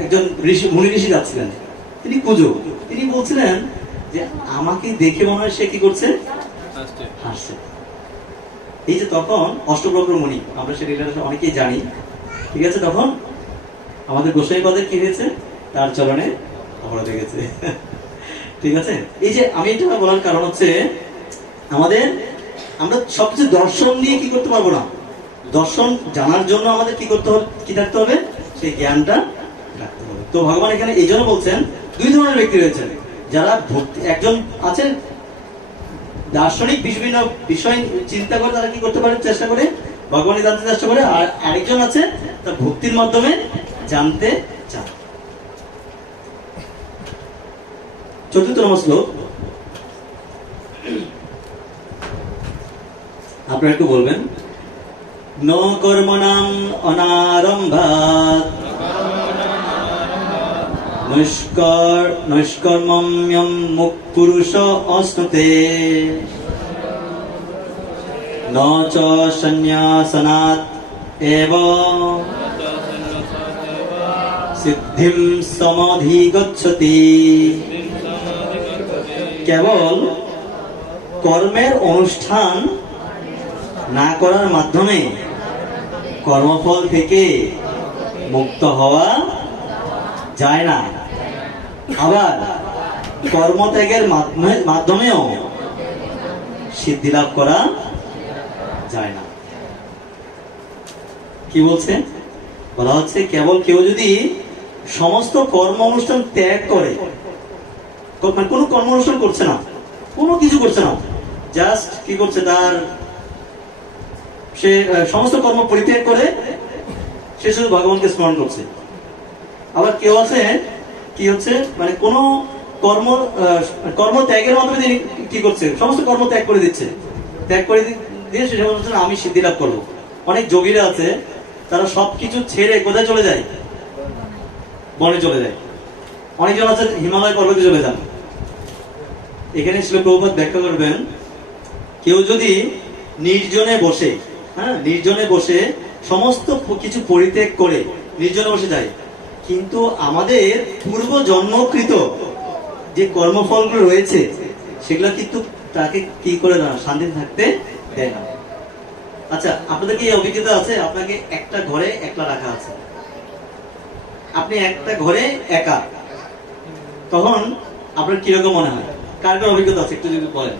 একজন মুনি ঋষি যাচ্ছিলেন। তিনি কুজো, তিনি বলছিলেন যে আমাকে দেখে মনে হয় সে কি করছে? হাসছে। এই যে তখন অষ্টপ্রহর মুনি, আমরা সে রিলেশন অনেকেই জানি। ঠিক আছে, তখন আমাদের গোসাইপাদের কি হয়েছে? তার চরণে অপরাধ হয়ে গেছে। ঠিক আছে, এই যে আমি এটা বলার কারণ হচ্ছে, আমরা সবকিছু দর্শন নিয়ে কি করতে পারবো না। দর্শন জানার জন্য আমাদের কি করতে হবে? কি থাকতে হবে? সেই জ্ঞানটা রাখতে হবে। তো ভগবান এখানে এই জন্য বলছেন, দুই ধরনের ব্যক্তি রয়েছেন। যারা ভক্তি, একজন আছেন দার্শনিক বিভিন্ন বিষয় চিন্তা করে তারা কি করতে পারে? চেষ্টা করে ভগবানের জানতে চেষ্টা করে। আর আরেকজন আছে তার ভক্তির মাধ্যমে জানতে চান। ৪র্থ নম্বর শ্লোক আপনারা একটু বলবেন। ন কর্মণাম অনারম্ভাৎ নৈষ্কর্ম্যম মুক্পুরুষ অশ্নুতে ন চ সন্ন্যাসনাৎ এব সিদ্ধিম সমধিগচ্ছতি। কেবল কর্মের অনুষ্ঠান না করার মাধ্যমে কর্মফল থেকে মুক্ত হওয়া যায় না। আবার কর্মত্যাগের মাধ্যমেও সিদ্ধি লাভ করা যায় না। কি বলছে? বলা হচ্ছে কেবল কেউ যদি সমস্ত কর্ম অনুষ্ঠান ত্যাগ করে, কোনো কর্ম অনুষ্ঠান করছে না, কোনো কিছু করছে না, জাস্ট কি করছে? সে সমস্ত কর্ম পরিত্যাগ করে সে শুধু ভগবানকে স্মরণ করছে। আবার কেউ আছে কি হচ্ছে, মানে কোন কর্ম ত্যাগের মাধ্যমে তিনি কি করছে? সমস্ত কর্ম ত্যাগ করে দিচ্ছে। ত্যাগ করে দিয়ে সে বলছে আমি সিদ্ধি লাভ করবো। অনেক যোগীরা আছে, তারা সবকিছু ছেড়ে কোথায় চলে যায়? বনে চলে যায়। অনেকজন আছে হিমালয় পর্বতে চলে যান। এখানে শ্রীল প্রভুপাদ ব্যাখ্যা করবেন, কেউ যদি নির্জনে বসে, নির্জনে বসে সমস্ত কিছু পরিত্যাগ করে নির্জনে বসে যায়, কিন্তু আমাদের পূর্ব জন্মকৃত যে কর্মফলগুলো রয়েছে সেগুলো কিন্তু তাকে কি করে না, শান্তিতে থাকতে দেয় না। আচ্ছা, আপনাদের কি এই অভিজ্ঞতা আছে? আপনাকে একটা ঘরে একলা রাখা আছে, আপনি একটা ঘরে একা, তখন আপনার কিরকম মনে হয়? কার কার অভিজ্ঞতা আছে একটু যদি বলেন।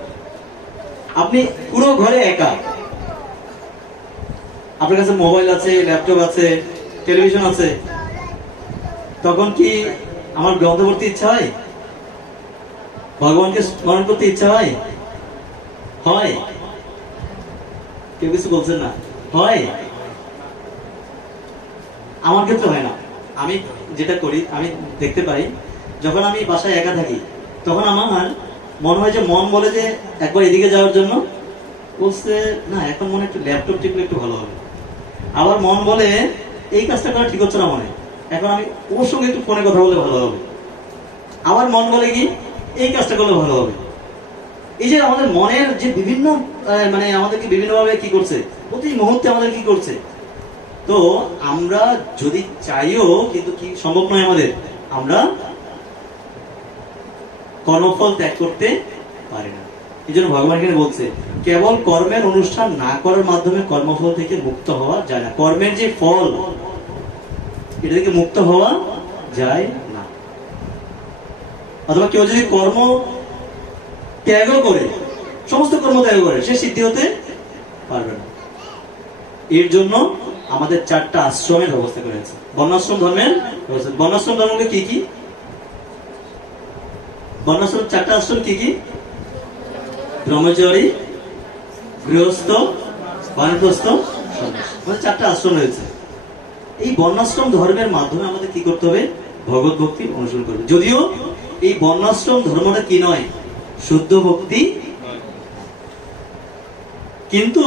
আপনি পুরো ঘরে একা, আপনার কাছে মোবাইল আছে, ল্যাপটপ আছে, টেলিভিশন আছে, তখন কি আমার গ্রন্থ পড়তে ইচ্ছা হয়? ভগবানকে স্মরণ করতে ইচ্ছা হয়? হয়? কেউ কিছু বলছেন না? হয়? আমার ক্ষেত্রে হয় না। আমি যেটা করি, আমি দেখতে পাই যখন আমি বাসায় একা থাকি তখন আমার মনে হয় যে, মন বলে যে একবার এদিকে যাওয়ার জন্য, বলছে না এখন মনে একটু ল্যাপটপ টিপলে একটু ভালো হবে। আবার মন বলে এই কাজটা করা ঠিক হচ্ছে না, মনে এখন আমি ওর সঙ্গে একটু ফোনে কথা বলে ভালো হবে। আবার মন বলে কি এই কাজটা করলে ভালো হবে। এই যে আমাদের মনের যে বিভিন্ন মানে আমাদেরকে বিভিন্ন ভাবে কি করছে, প্রতি মুহূর্তে আমাদের কি করছে। তো আমরা যদি চাইও কিন্তু কি সম্ভব নয় আমাদের, আমরা কর্মফল ত্যাগ করতে পারি না। এই জন্য ভগবান এখানে বলছে কেবল কর্মের অনুষ্ঠান না করার মাধ্যমে কর্মফল থেকে মুক্ত হওয়া যায় না। কর্মের যে ফল, এটা থেকে মুক্ত হওয়া যায় না। অথবা কেউ যদি কর্ম ত্যাগ করে, সমস্ত কর্ম ত্যাগ করে, সে সিদ্ধি হতে পারবে না। এর জন্য আমাদের 4টা আশ্রমের ব্যবস্থা করেছে, বর্ণাশ্রম ধর্মের ব্যবস্থা। বর্ণাশ্রম ধর্মকে কি কি? বর্ণাশ্রম 4টা আশ্রম কি কি? ব্রহ্মচারী, গৃহস্থ, বানপ্রস্থ, সন্ন্যাস, মানে 4টা আশ্রম রয়েছে। এই বর্ণাশ্রম ধর্মের মাধ্যমে আমাদের কি করতে হবে? ভগবত ভক্তি অনুসরণ করবে। যদিও এই বর্ণাশ্রম ধর্মটা কি নয়, শুদ্ধ ভক্তি, কিন্তু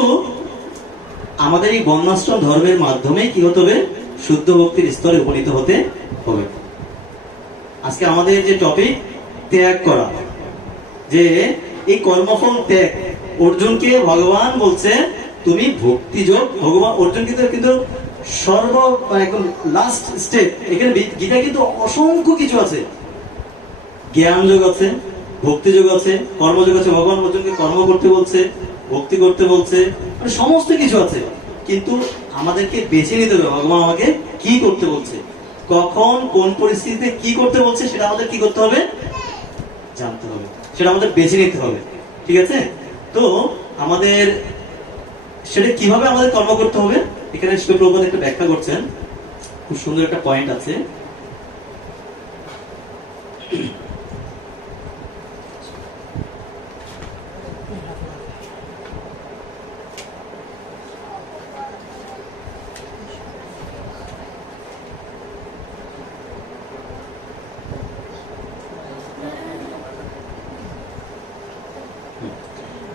আমাদের এই বর্ণাশ্রম ধর্মের মাধ্যমে কি হতে হবে? শুদ্ধ ভক্তির স্তরে উপনীত হতে হবে। আজকে আমাদের যে টপিক, ত্যাগ করা, যে এই কর্মফল ত্যাগ, অর্জুনকে ভগবান বলছে তুমি ভক্তি যোগ, ভগবান অর্জুন কিন্তু সর্ব একদম লাস্ট স্টেপ। এখানে গীতা কিন্তু অসংখ্য কিছু আছে, জ্ঞান যোগ আছে, ভক্তি যোগ আছে, কর্মযোগ আছে। ভগবান অর্জুনকে কর্ম করতে বলছে, ভক্তি করতে বলছে, মানে সমস্ত কিছু আছে। কিন্তু আমাদেরকে বেছে নিতে হবে ভগবান আমাকে কি করতে বলছে, কখন কোন পরিস্থিতিতে কি করতে বলছে, সেটা আমাদের কি করতে হবে? জানতে হবে, সেটা আমাদের বেছে নিতে হবে। ঠিক আছে? তো আমাদের সেটা কিভাবে আমাদের কর্ম করতে হবে, এখানে শিল প্রভুপাদ একটা ব্যাখ্যা করছেন, খুব সুন্দর একটা পয়েন্ট আছে।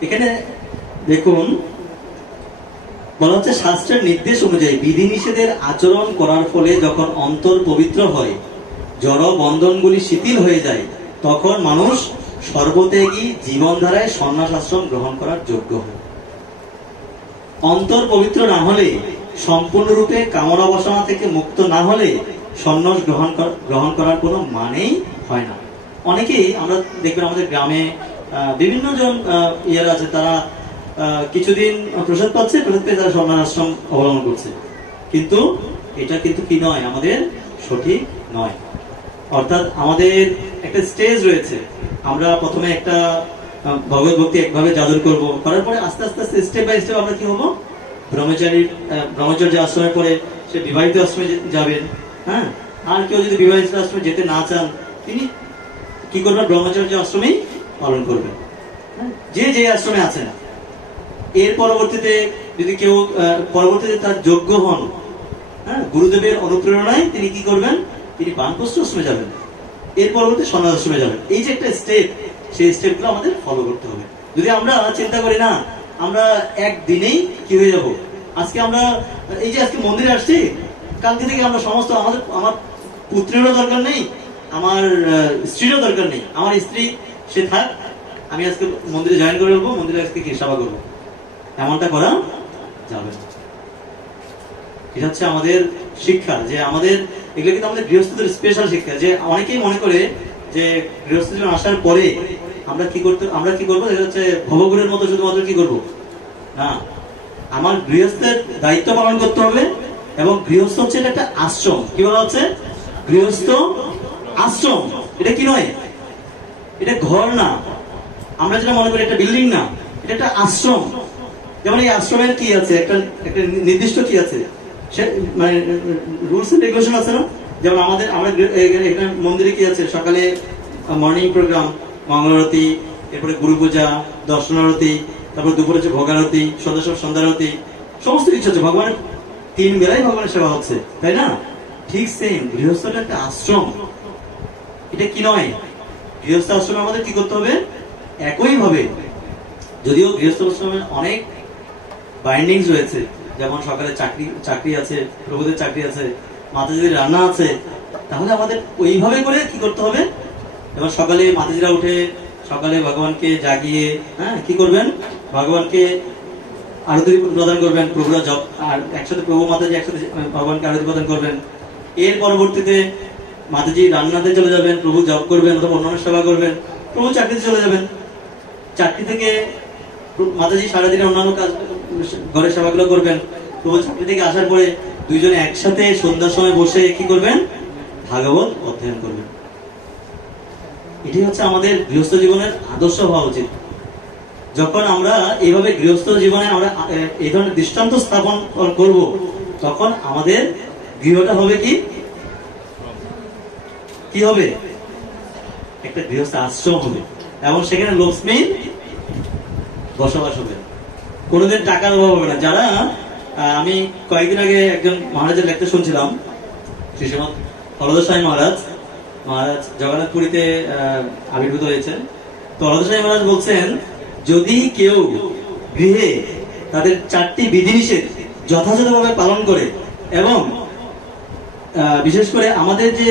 এখানে দেখুন বলা হচ্ছে, শাস্ত্রের নির্দেশ অনুযায়ী বিধিনিষেধের আচরণ করার ফলে যখন অন্তর পবিত্র হয়, জড় বন্ধনগুলি শিথিল হয়ে যায়, তখন মানুষ সর্বত্যাগী জীবনধারায় সন্ন্যাস আশ্রম গ্রহণ করার যোগ্য হয়। অন্তর পবিত্র না হলে, সম্পূর্ণরূপে কামনা বাসনা থেকে মুক্ত না হলে সন্ন্যাস গ্রহণ করার কোনো মানেই হয় না। অনেকেই আমরা দেখবেন আমাদের গ্রামে বিভিন্ন জন ইয়ার আছে, তারা কিছুদিন প্রসাদ পাচ্ছে, প্রসাদ পেয়ে তারা সন্ন্যাস আশ্রম অবলম্বন করছে, কিন্তু এটা কিন্তু কি নয়, আমাদের সঠিক নয়। অর্থাৎ আমাদের একটা স্টেজ রয়েছে, আমরা প্রথমে একটা ভগবত ভক্তি একভাবে যাদর করবো, করার পরে আস্তে আস্তে আস্তে স্টেপ বাই স্টেপ আমরা কি হবো? ব্রহ্মচর্য আশ্রমে পরে সে বিবাহিত আশ্রমে যাবেন। হ্যাঁ, আর কেউ যদি বিবাহিত আশ্রমে যেতে না চান, তিনি কি করবেন? ব্রহ্মচর্য আশ্রমেই পালন করবেন, যে যে আশ্রমে আছেন। এর পরবর্তীতে যদি কেউ পরবর্তীতে তার যোগ্য হন, হ্যাঁ, গুরুদেবের অনুপ্রেরণায় তিনি কি করবেন? তিনি বানপ্রস্থ আশ্রমে যাবেন, এর পরবর্তী সন্ন্যাস আশ্রমে যাবেন। এই যে একটা স্টেপ, সেই স্টেপগুলো আমাদের ফলো করতে হবে। যদি আমরা চিন্তা করি না আমরা একদিনেই কি হয়ে যাব, আজকে আমরা এই যে আজকে মন্দিরে আসছি, কালকে থেকে আমরা সমস্ত আমার পুত্রেরও দরকার নেই, আমার স্ত্রীরও দরকার নেই, আমার স্ত্রী সে থাক, আমি আজকে মন্দিরে জয়েন করে নেবো, মন্দিরে আজকে কি সেবা করবো, এমনটা করা যাবে না। এটা হচ্ছে আমাদের শিক্ষা, যে আমাদের এগুলো কিন্তু আমাদের গৃহস্থদের স্পেশাল শিক্ষা। যে অনেকেই মনে করে যে গৃহস্থ জীবন আসার পরে আমরা কি করবো এটা হচ্ছে ভবঘুরের মতো শুধুমাত্র কি করবো না, আমার গৃহস্থের দায়িত্ব পালন করতে হবে। এবং গৃহস্থ হচ্ছে এটা একটা আশ্রম। কি বলা হচ্ছে? গৃহস্থ আশ্রম। এটা কি নয়, এটা ঘর না, আমরা যেটা মনে করি একটা বিল্ডিং না, এটা একটা আশ্রম। যেমন এই আশ্রমের কি আছে, একটা একটা নির্দিষ্ট কি আছে, সে মানে রুলস এন্ড রেগুলেশন আছে না। যেমন আমরা এখানে মন্দিরে কি আছে, সকালে মর্নিং প্রোগ্রাম, মঙ্গলারতি, এরপরে গুরু পূজা, দর্শনারতি, তারপর দুপুরে হচ্ছে ভোগারতি, সন্ধ্যারতি, সমস্ত কিছু হচ্ছে। ভগবানের 3 বেলায় ভগবানের সেবা হচ্ছে, তাই না? ঠিক সেম গৃহস্থটা একটা আশ্রম। এটা কি নয়, গৃহস্থ আশ্রমে আমাদের কি করতে হবে একই ভাবে। যদিও গৃহস্থ আশ্রমে অনেক বাইন্ডিংস রয়েছে, যেমন সকালে চাকরি আছে, প্রভুদের চাকরি আছে, মাতাজিদের রান্না আছে, তাহলে আমাদের ওইভাবে করে কি করতে হবে। যেমন সকালে মাতাজিরা উঠে সকালে ভগবানকে জাগিয়ে, হ্যাঁ কি করবেন, ভগবানকে আরতি প্রদান করবেন, প্রভুরা জপ, আর একসাথে প্রভু মাতাজি একসাথে ভগবানকে আরতি প্রদান করবেন। এর পরবর্তীতে মাতাজি রান্নাতে চলে যাবেন, প্রভু জপ করবেন অথবা অন্যান্য সেবা করবেন, প্রভু চাকরিতে চলে যাবেন। চাকরি থেকে মাতাজি সারাদিনে অন্যান্য কাজ, ঘরের সেবাগুলো করবেন। প্রভু চাকরি থেকে আসার পরে দুইজনে একসাথে সন্ধ্যার সময় বসে কি করবেন, ভাগবত অধ্যয়ন করবেন। এটি হচ্ছে আমাদের গৃহস্থ জীবনের আদর্শ হওয়া উচিত। যখন আমরা এইভাবে গৃহস্থ জীবনে আমরা এই ধরনের দৃষ্টান্ত স্থাপন করব, তখন আমাদের গৃহটা হবে কি হবে, একটা গৃহস্থ আশ্রম হবে, এবং সেখানে লক্ষ্মীর বসবাস হবে, কোনোদিন টাকার অভাব হবে না। যারা আমি কয়েকদিন আগে একজন মহারাজের লেকচার শুনছিলাম, শ্রী শ্রীমৎ হরদর স্বামী মহারাজ জগন্নাথপুরীতে আবির্ভূত হয়েছেন। তো হরদর স্বামী মহারাজ বলছেন, যদি কেউ গৃহে তাদের 4টি বিধিনিষেধ যথাযথভাবে পালন করে, এবং বিশেষ করে আমাদের যে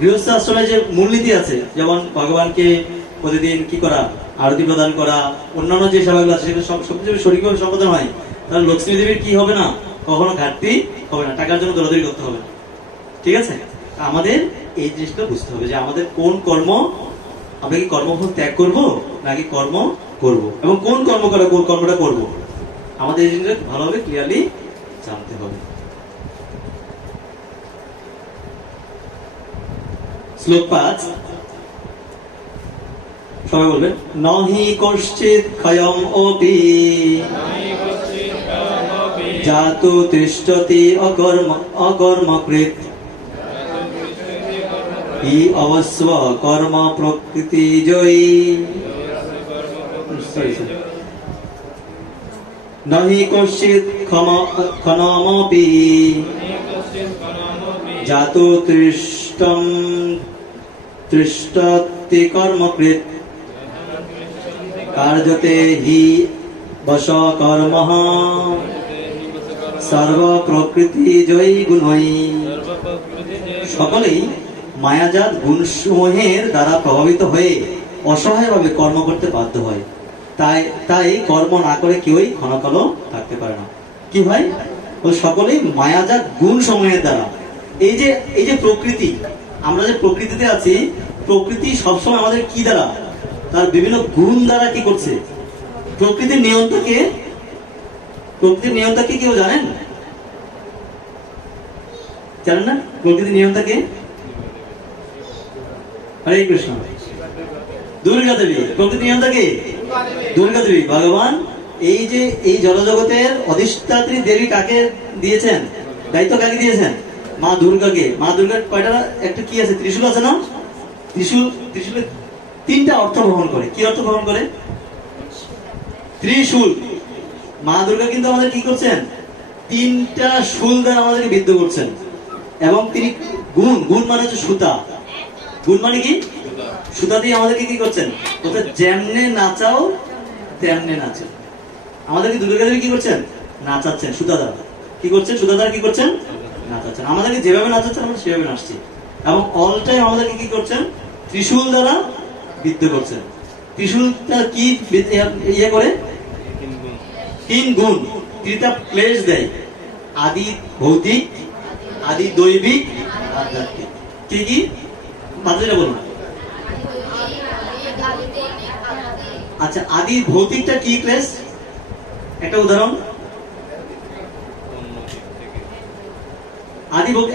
গৃহস্থ আশ্রমের যে মূলনীতি আছে, যেমন ভগবানকে প্রতিদিন কি করা, আরতি প্রদান করা, অন্যান্য যে সেবাগুলো আছে সেগুলো সবকিছু সঠিকভাবে সম্পাদন হয়, তাহলে লক্ষ্মী দেবীর কি হবে না, কখনো ঘাটতি হবে না, টাকার জন্য দৌড়াদৌড়ি করতে হবে। ঠিক আছে, আমাদের এই জিনিসটা বুঝতে হবে যে আমাদের কোন কর্ম, আমরা কি কর্মফল ত্যাগ করব নাকি কর্ম করব, এবং কোন কর্মটা করব, আমাদের এই জিনিসটা ভালোভাবে ক্লিয়ারলি জানতে হবে। শ্লোক 5 সবাই বলবেন, নহি কশ্চিৎ ক্ষয়ং অপি জাতু তিষ্ঠতি অকর্মকৃত হি অবশ্য কর্ম প্রকৃতি জয়ী। নহি কশ্চিৎ ক্ষণমপি জাতু তিষ্ঠতি কর্মকৃত কার্যতে হি বশ কর্মঃ সর্ব প্রকৃতি জয়ী গুণই। সকলেই মায়াজাত গুণসমূহের দ্বারা প্রভাবিত হয়ে অসহায়ভাবে কর্ম করতে বাধ্য হয়। তাই কর্ম না করে কেউই ক্ষণকালও থাকতে পারে না। কি ভাই, সকলেই মায়াজাত গুণ সমূহের দ্বারা, এই যে প্রকৃতি, আমরা যে প্রকৃতিতে আছি, প্রকৃতি সবসময় আমাদের কি দ্বারা, তার বিভিন্ন গুণ দ্বারা কি করছে। প্রকৃতির নিয়ন্ত্রণকে কেউ জানেন না? প্রকৃতির নিয়ন্ত্রণকে হরে কৃষ্ণ, দুর্গা দেবী। প্রকৃতির নিয়ন্ত্রণকে দুর্গা দেবী। ভগবান এই জড়জগতের অধিষ্ঠাত্রী দেবী কাকে দিয়েছেন, দায়িত্ব কাকে দিয়েছেন? মা দুর্গাকে। মা দুর্গার কয়টা একটা কি আছে, ত্রিশূল আছে না? ত্রিশূলের 3টা অর্থ বহন করে। কি অর্থ বহন করে? ত্রিশূল। মা দুর্গা কিন্তু আমাদের কি করছেন, 3টা শূল দ্বারা আমাদেরকে বিদ্ধ করছেন। এবং তিনি গুণ মানে হচ্ছে সুতা। গুণ মানে কি? সুতা দিয়ে আমাদেরকে কি করছেন, যেমনে নাচাও তেমনে নাচে। আমাদেরকে দুর্গা দেবী কি করছেন, নাচাচ্ছেন সুতা দ্বারা। কি করছেন, সুতা দ্বারা কি করছেন, নাচাচ্ছেন। আমাদেরকে যেভাবে নাচাচ্ছেন আমরা সেভাবে নাচছি। এবং অল টাইম আমাদেরকে কি করছেন, ত্রিশূল দ্বারা বিদ্ধ করছেন। ত্রিশূলটা কি ইয়ে করে, 3 গুণ, 3টা প্লেস দেয়, আদি ভৌতিক, আদি দৈবিক, আধ্যাত্মিক। কি কি? মাত্রা বলুন। আচ্ছা, আদি ভৌতিকটা কি ক্লেশ? একটা উদাহরণ। আদি ভৌতিক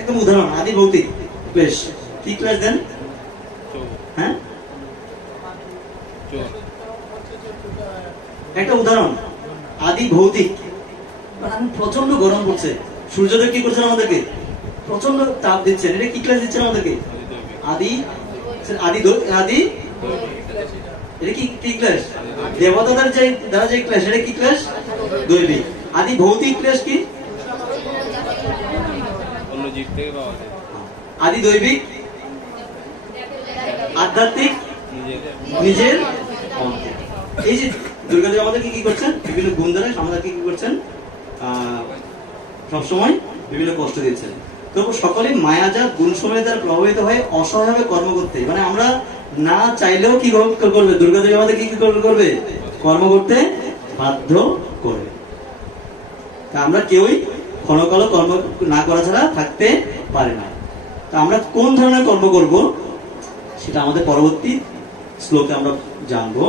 একদম উদাহরণ, আদি ভৌতিক ক্লেশ কি ক্লেশ দেন? হ্যাঁ, একটা উদাহরণ। আদি ভৌতিক, প্রচন্ড গরম পড়ছে, সূর্যদেব কি করছেন আমাদেরকে? প্রচন্ড তাপ দিচ্ছেন, এটা কি ক্লাস দিচ্ছেন আমাদেরকে? আদি আদি আদি এটা কি ক্লাস? দেবতাদের যে দ্বারা যে ক্লাস, এটা কি ক্লাস? দৈবিক। আদি ভৌতিক ক্লাস কি? আদি দৈবিক, আধ্যাত্মিক, নিজের। এই যে দুর্গাদেব আমাদেরকে কি করছেন? বিভিন্ন গুণ দ্বারা আমাদেরকে কি করছেন? সবসময় বিভিন্ন কষ্ট দিচ্ছেন। তবু সকলে মায়াজাত গুণ সময়ের দ্বারা প্রভাবিত হয়ে অসহায়ভাবে কর্ম করতে, মানে আমরা না চাইলেও কি করবে? দুর্গাদেব আমাদের কি করবে? কর্ম করতে বাধ্য করবে। তা আমরা কেউই ক্ষণকালও কর্ম না করা ছাড়া থাকতে পারে না। তা আমরা কোন ধরনের কর্ম করব সেটা আমাদের পরবর্তী শ্লোকে আমরা জানবো।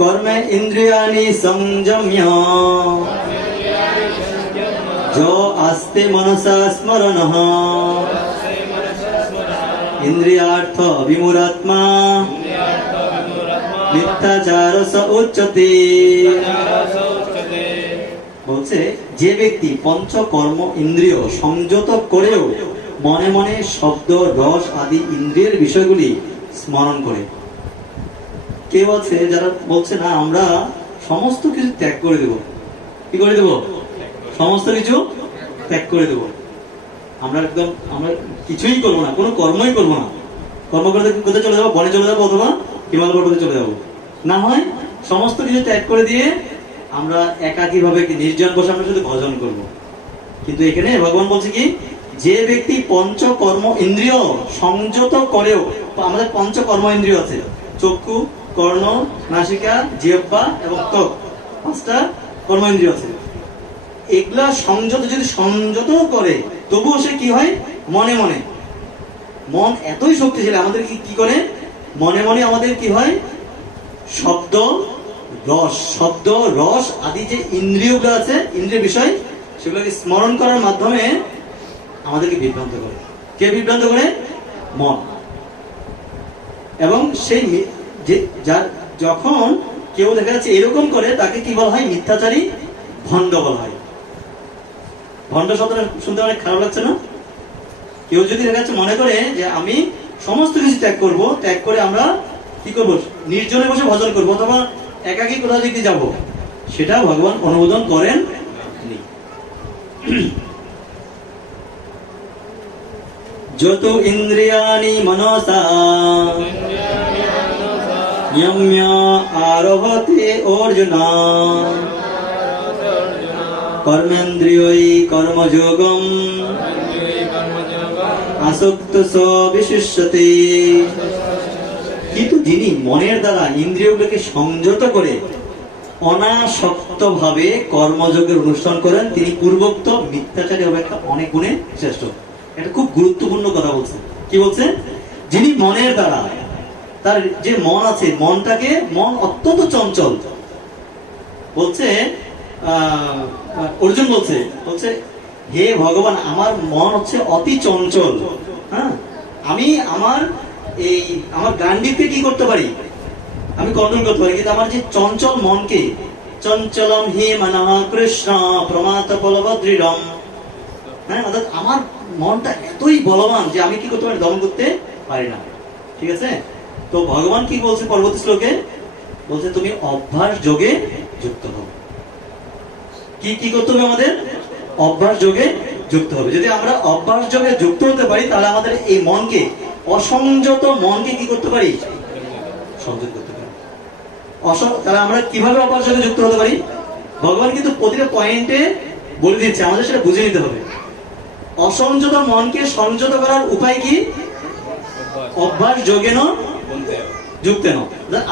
কর্মে ইন্দ্রিয়াণি সংযম্য যো আস্তে মনসা স্মরণঃ ইন্দ্রিয়ার্থ বিমূঢ়াত্মা মিথ্যাচার স উচ্যতে। বলছে যে ব্যক্তি পঞ্চকর্ম ইন্দ্রিয় সংযত করেও মনে মনে শব্দ, রস আদি ইন্দ্রিয়ের বিষয়গুলি স্মরণ করে। কে বলছে? যারা বলছে না আমরা সমস্ত কিছু ত্যাগ করে দেব। কি করে দেব? সমস্ত কিছু ত্যাগ করে দেব। আমরা একদম আমরা কিছুই করবো না, কোনো কর্মই করবো না। কর্ম করতে কোথায় চলে যাবো? বনে চলে যাবো অথবা হিমালয় পর্বতে চলে যাবো। না হয় সমস্ত কিছু ত্যাগ করে দিয়ে আমরা একাকী ভাবে নির্জন বসে আমরা শুধু ভজন করব। কিন্তু এখানে ভগবান বলছে কি, যে ব্যক্তি পঞ্চকর্ম ইন্দ্রিয় সংযত করেও, আমাদের পঞ্চকর্ম ইন্দ্রিয় আছে, চক্ষু, কর্ণ, নাসিকা, জিহ্বা এবং ত্বক, পাঁচটা কর্ম ইন্দ্রিয় আছে। এগুলা সংযত যদি সংযত করে, তবুও সে কি হয়? মনে মনে, মন এতই শক্তিশালী আমাদের কি করে? মনে মনে আমাদের কি হয়? শব্দ রস আদি যে ইন্দ্রিয়গুলো আছে, ইন্দ্রিয় বিষয়, সেগুলোকে স্মরণ করার মাধ্যমে আমাদেরকে বিভ্রান্ত করে। কে বিভ্রান্ত করে? মন। এবং সেই যখন কেউ দেখা যাচ্ছে এরকম করে, তাকে কি বলা হয়? মিথ্যাচারী, ভণ্ড বলা হয়। ভণ্ড শব্দটা শুনতে অনেক খারাপ লাগছে না? কেউ যদি দেখা যাচ্ছে মনে করে যে আমি সমস্ত কিছু ত্যাগ করব, ত্যাগ করে আমরা কি করব? নির্জনে বসে ভজন করবো অথবা একাকী কোথাও দিকে যাব, সেটা ভগবান অনুমোদন করেন। যত ইন্দ্রিয়াণি মনসা নিয়ম্য আরভতে অর্জুন কর্মেন্দ্রিয়ৈ কর্মযোগম আসক্ত স বিশুষ্যতে। কিন্তু যিনি মনের দ্বারা ইন্দ্রিয়গুলোকে সংযত করে অনাসক্ত ভাবে কর্মযোগের অনুষ্ঠান করেন, তিনি পূর্বোক্ত মিথ্যাচারী অপেক্ষা অনেক গুণে শ্রেষ্ঠ। এটা খুব গুরুত্বপূর্ণ কথা বলছে। কি বলছে? যিনি মনের দ্বারা, তার যে মন আছে, মন অত্যন্ত চঞ্চল। বলছে অর্জুন বলছে হে ভগবান, আমার মন হচ্ছে অতি চঞ্চল। হ্যাঁ, আমি আমার গান্ডীবকে কি করতে পারি? আমি কন্ট্রোল করতে পারি, কিন্তু আমার যে চঞ্চল মনকে, চঞ্চলম হি মনঃ কৃষ্ণ প্রমাত বলবদৃঢ়ম। হ্যাঁ, অর্থাৎ আমার মনটা এতই বলবান যে আমি কি করতে পারি? দমন করতে পারি না। ঠিক আছে? তো ভগবান কি বলছে পরবর্তী শ্লোকে? বলছে তুমি অভ্যাস যোগে যুক্ত হও। কি করতে হবে? আমাদের অভ্যাস যোগে যুক্ত হবে। যদি আমরা অভ্যাস যোগে যুক্ত হতে পারি, তাহলে আমাদের এই মনকে, অসংযত মনকে কি করতে পারি? সংযত করতে পারি। তাহলে আমরা কিভাবে অভ্যাস যোগে যুক্ত হতে পারি? ভগবান কিন্তু প্রতিটা পয়েন্টে বলে দিচ্ছে, আমাদের সেটা বুঝে নিতে হবে। অসংযত মনকে সংযত করার উপায় কি? অভ্যাস যোগে যুক্ত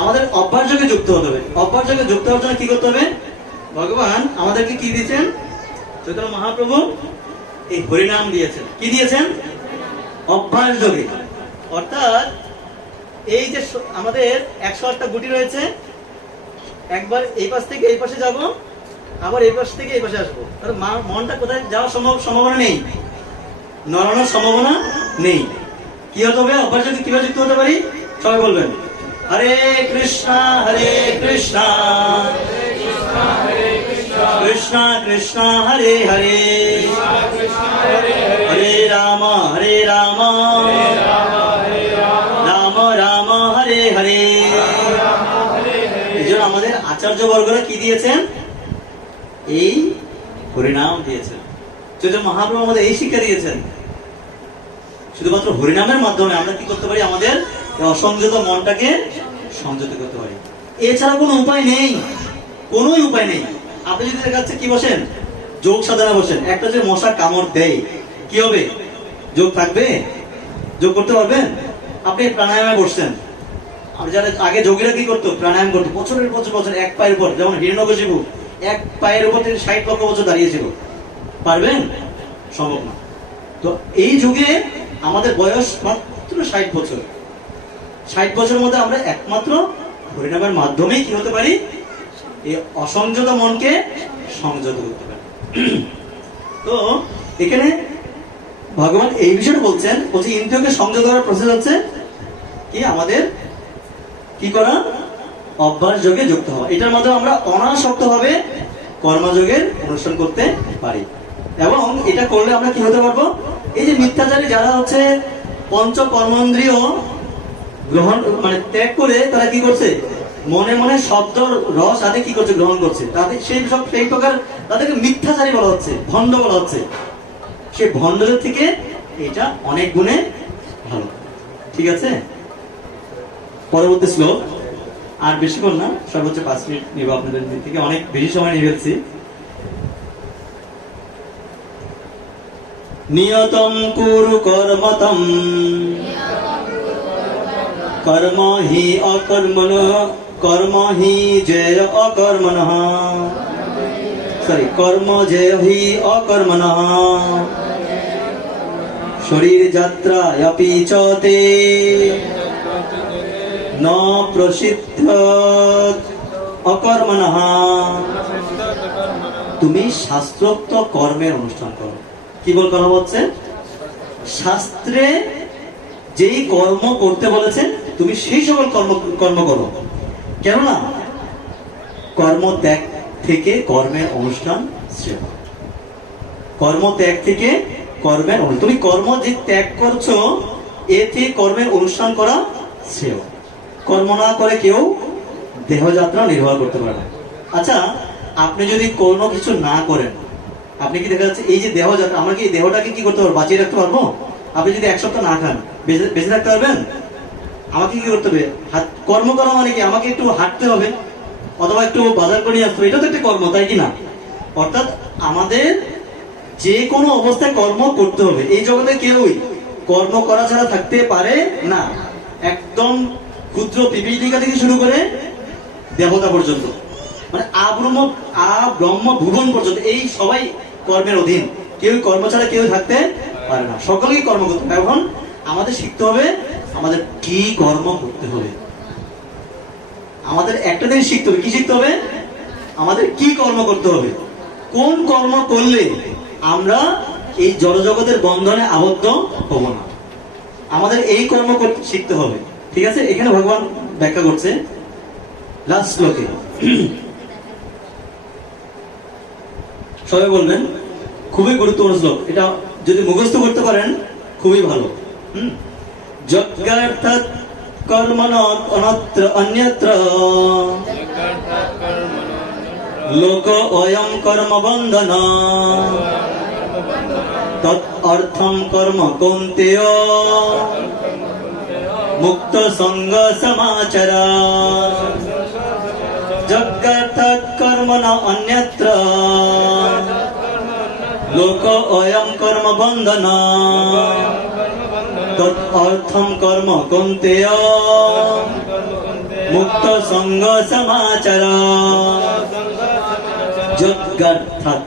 আমাদের অভ্যাস যোগে যুক্ত হতে হবে। অভ্যাস যোগে যুক্ত হওয়ার জন্য কি করতে হবে? ভগবান আমাদেরকে কি দিয়েছেন? চৈতন্য মহাপ্রভু এই হরিনাম দিয়েছেন। কি দিয়েছেন? অভ্যাস যোগে। অর্থাৎ এই যে আমাদের 108টা গুটি রয়েছে, একবার এই পাশ থেকে এই পাশে যাব, আবার এই পাশ থেকে এই পাশে আসবো, আর মনটা কোথায় যাওয়ার সম্ভাবনা নেই, নড়ানোর সম্ভাবনা নেই। কি হতে হবে? অভ্যাস যদি কিভাবে যুক্ত হতে পারি সবাই বলবেন, হরে কৃষ্ণা কৃষ্ণ কৃষ্ণ হরে হরে, হরে রাম রাম রাম হরে হরে। এই জন্য আমাদের আচার্য বর্গরা কি দিয়েছেন? এই হরিনাম দিয়েছেন। চৈতন্য মহাপ্রভু আমাদের এই শিক্ষা দিয়েছেন। শুধুমাত্র হরিনামের মাধ্যমে আমরা কি করতে পারি? আমাদের অসংযত মনটাকে সংযত করতে পারি। এছাড়া কোনো উপায় নেই, কোনো উপায় নেই। আপনি যদি দেখা যাচ্ছে কি বসেন, যোগ সাধনা বসেন, একটা যে মশা কামড় দেয় কি হবে? যোগ থাকবে? যোগ করতে পারবেন? আপনি প্রাণায়ামে বসছেন, আমরা যারা আগে যোগীরা কি করতো? প্রাণায়াম করতো বছরের বছর এক পায়ের উপর, যেমন হিরণ্যকশিপু এক পায়ের উপর থেকে 60 লক্ষ বছর দাঁড়িয়েছিল। পারবেন? সম্ভব না। তো এই যুগে আমাদের বয়স মাত্র 60 বছর। 60 বছরের মধ্যে আমরা একমাত্র হরিনামের মাধ্যমেই কি হতে পারি? এই অসংযত মনকে সংযত করতে পারি। তো এখানে ভগবান এই বিষয়টা বলছেন, বলছে ইন্দ্রিয়কে সংযত করার প্রসেস হচ্ছে কি? আমাদের কি করা? অভ্যাস যোগে যুক্ত হওয়া। এটার মাধ্যমে আমরা অনাসক্ত ভাবে কর্মযোগের অনুষ্ঠান করতে পারি। এবং এটা করলে আমরা কি হতে পারবো? এই যে মিথ্যাচারী যারা হচ্ছে পঞ্চ কর্মেন্দ্রিয় গ্রহণ মানে ত্যাগ করে তারা কি করছে? মনে মনে শব্দ রস আদি কি করছে? গ্রহণ করছে। তাদের সেই প্রকার তাদেরকে মিথ্যাচারী বলা হচ্ছে, ভণ্ড বলা হচ্ছে। সেই ভণ্ডদের থেকে এটা অনেক গুণে ভালো। ঠিক আছে, পরবর্তী শ্লোক। আর বেশিক্ষণ না, সর্বোচ্চ 5 মিনিট নিব আপনাদের থেকে, অনেক বেশি সময় নিয়ে ফেলছি। নিয়তম কুরু কর্মতম কর্ম হি অকর্মণঃ কর্ম হি জয় অকর্মণঃ কর্ম জয় হি অকর্মণঃ শরীর যাত্রায়পি চ তে ন প্রসিদ্ধ অকর্মণঃ। তুমি শাস্ত্রোক্ত কর্মের অনুষ্ঠান করো। কি বল করা হচ্ছে? শাস্ত্রে যেই কর্ম করতে বলেছেন তুমি সেই সকল কর্ম করো। কেননা কর্ম ত্যাগ থেকে কর্মের অনুষ্ঠান শ্রেয়। কর্ম ত্যাগ থেকে কর্মের অনুষ্ঠান, তুমি কর্ম যে ত্যাগ করছো এতে কর্মের অনুষ্ঠান করা শ্রেয়। কর্ম না করে কেউ দেহযাত্রা নির্বাহ করতে পারে না। আচ্ছা, আপনি যদি কোনো কিছু না করেন, আপনি কি দেখা যাচ্ছে এই যে দেহযাত্রা, আমরা কি দেহটাকে কি করতে পারবো? বাঁচিয়ে রাখতে পারবো? আপনি যদি 1 সপ্তাহ না খান বেঁচে থাকতে পারবেন? আমাকে কি করতে হবে? কর্ম করা মানে কি? আমাকে একটু হাঁটতে হবে অথবা একটু বাজার করে নিয়ে আসতে হবে, এটা তো একটা কর্ম, তাই কি না? অর্থাৎ আমাদের যে কোনো অবস্থায় কর্ম করতে হবে। এই জগতে কেউই কর্ম করা ছাড়া থাকতে পারে না। একদম ক্ষুদ্র পিপীলিকা থেকে শুরু করে দেবতা পর্যন্ত, মানে ব্রহ্ম ভুবন পর্যন্ত এই সবাই কর্মের অধীন। কেউ কর্ম ছাড়া কেউ থাকতে পারে না, সকলেই কর্ম করতে হবে। এখন আমাদের শিখতে হবে আমাদের কি কর্ম করতে হবে। আমাদের একটা জিনিস শিখতে হবে। কি শিখতে হবে? আমাদের কি কর্ম করতে হবে, কোন কর্ম করলে আমরা এই জড়জগতের বন্ধনে আবদ্ধ হব না। আমাদের এই কর্ম করতে শিখতে হবে। ঠিক আছে, এখানে ভগবান ব্যাখ্যা করছে লাস্ট শ্লোকে। সবাই বলবেন, খুবই গুরুত্বপূর্ণ শ্লোক এটা, যদি মুখস্থ করতে পারেন খুবই ভালো। যজ্ঞার্থাৎ কর্মণ অনত্র অন্যত্র লোক অয়ং কর্ম বন্ধন তৎ অর্থম কর্ম কৌন্তেয় মুক্ত সঙ্গ সমাচার। যজ্ঞার্থাৎ কর্মণ অন্যত্র লোক অয়ং কর্ম বন্ধন তৎ অর্থম কর্ম কৌন্তেয় মুক্ত সঙ্গ সমাচার। যজ্ঞার্থাৎ,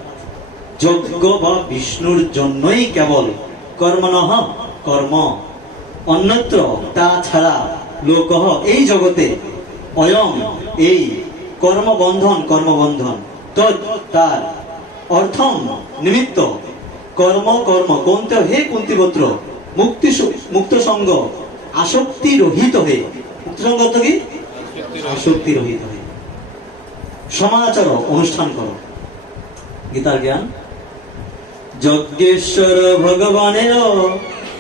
যজ্ঞ বা বিষ্ণুর জন্যই কেবল, কর্মণঃ কর্ম, অন্যত্র তা ছাড়া লোকহ এই জগতে অয়ং এই কর্মবন্ধন তার অর্থম নিমিত্ত কর্ম কৌন্ত হে কুন্তিপুত্র মুক্ত সঙ্গ আসক্তি রহিত হয়ে, মুক্ত সঙ্গ অর্থ কি? আসক্তি রহিত হয়ে সমাচার অনুষ্ঠান করো। গীতার জ্ঞান। যজ্ঞেশ্বর ভগবানের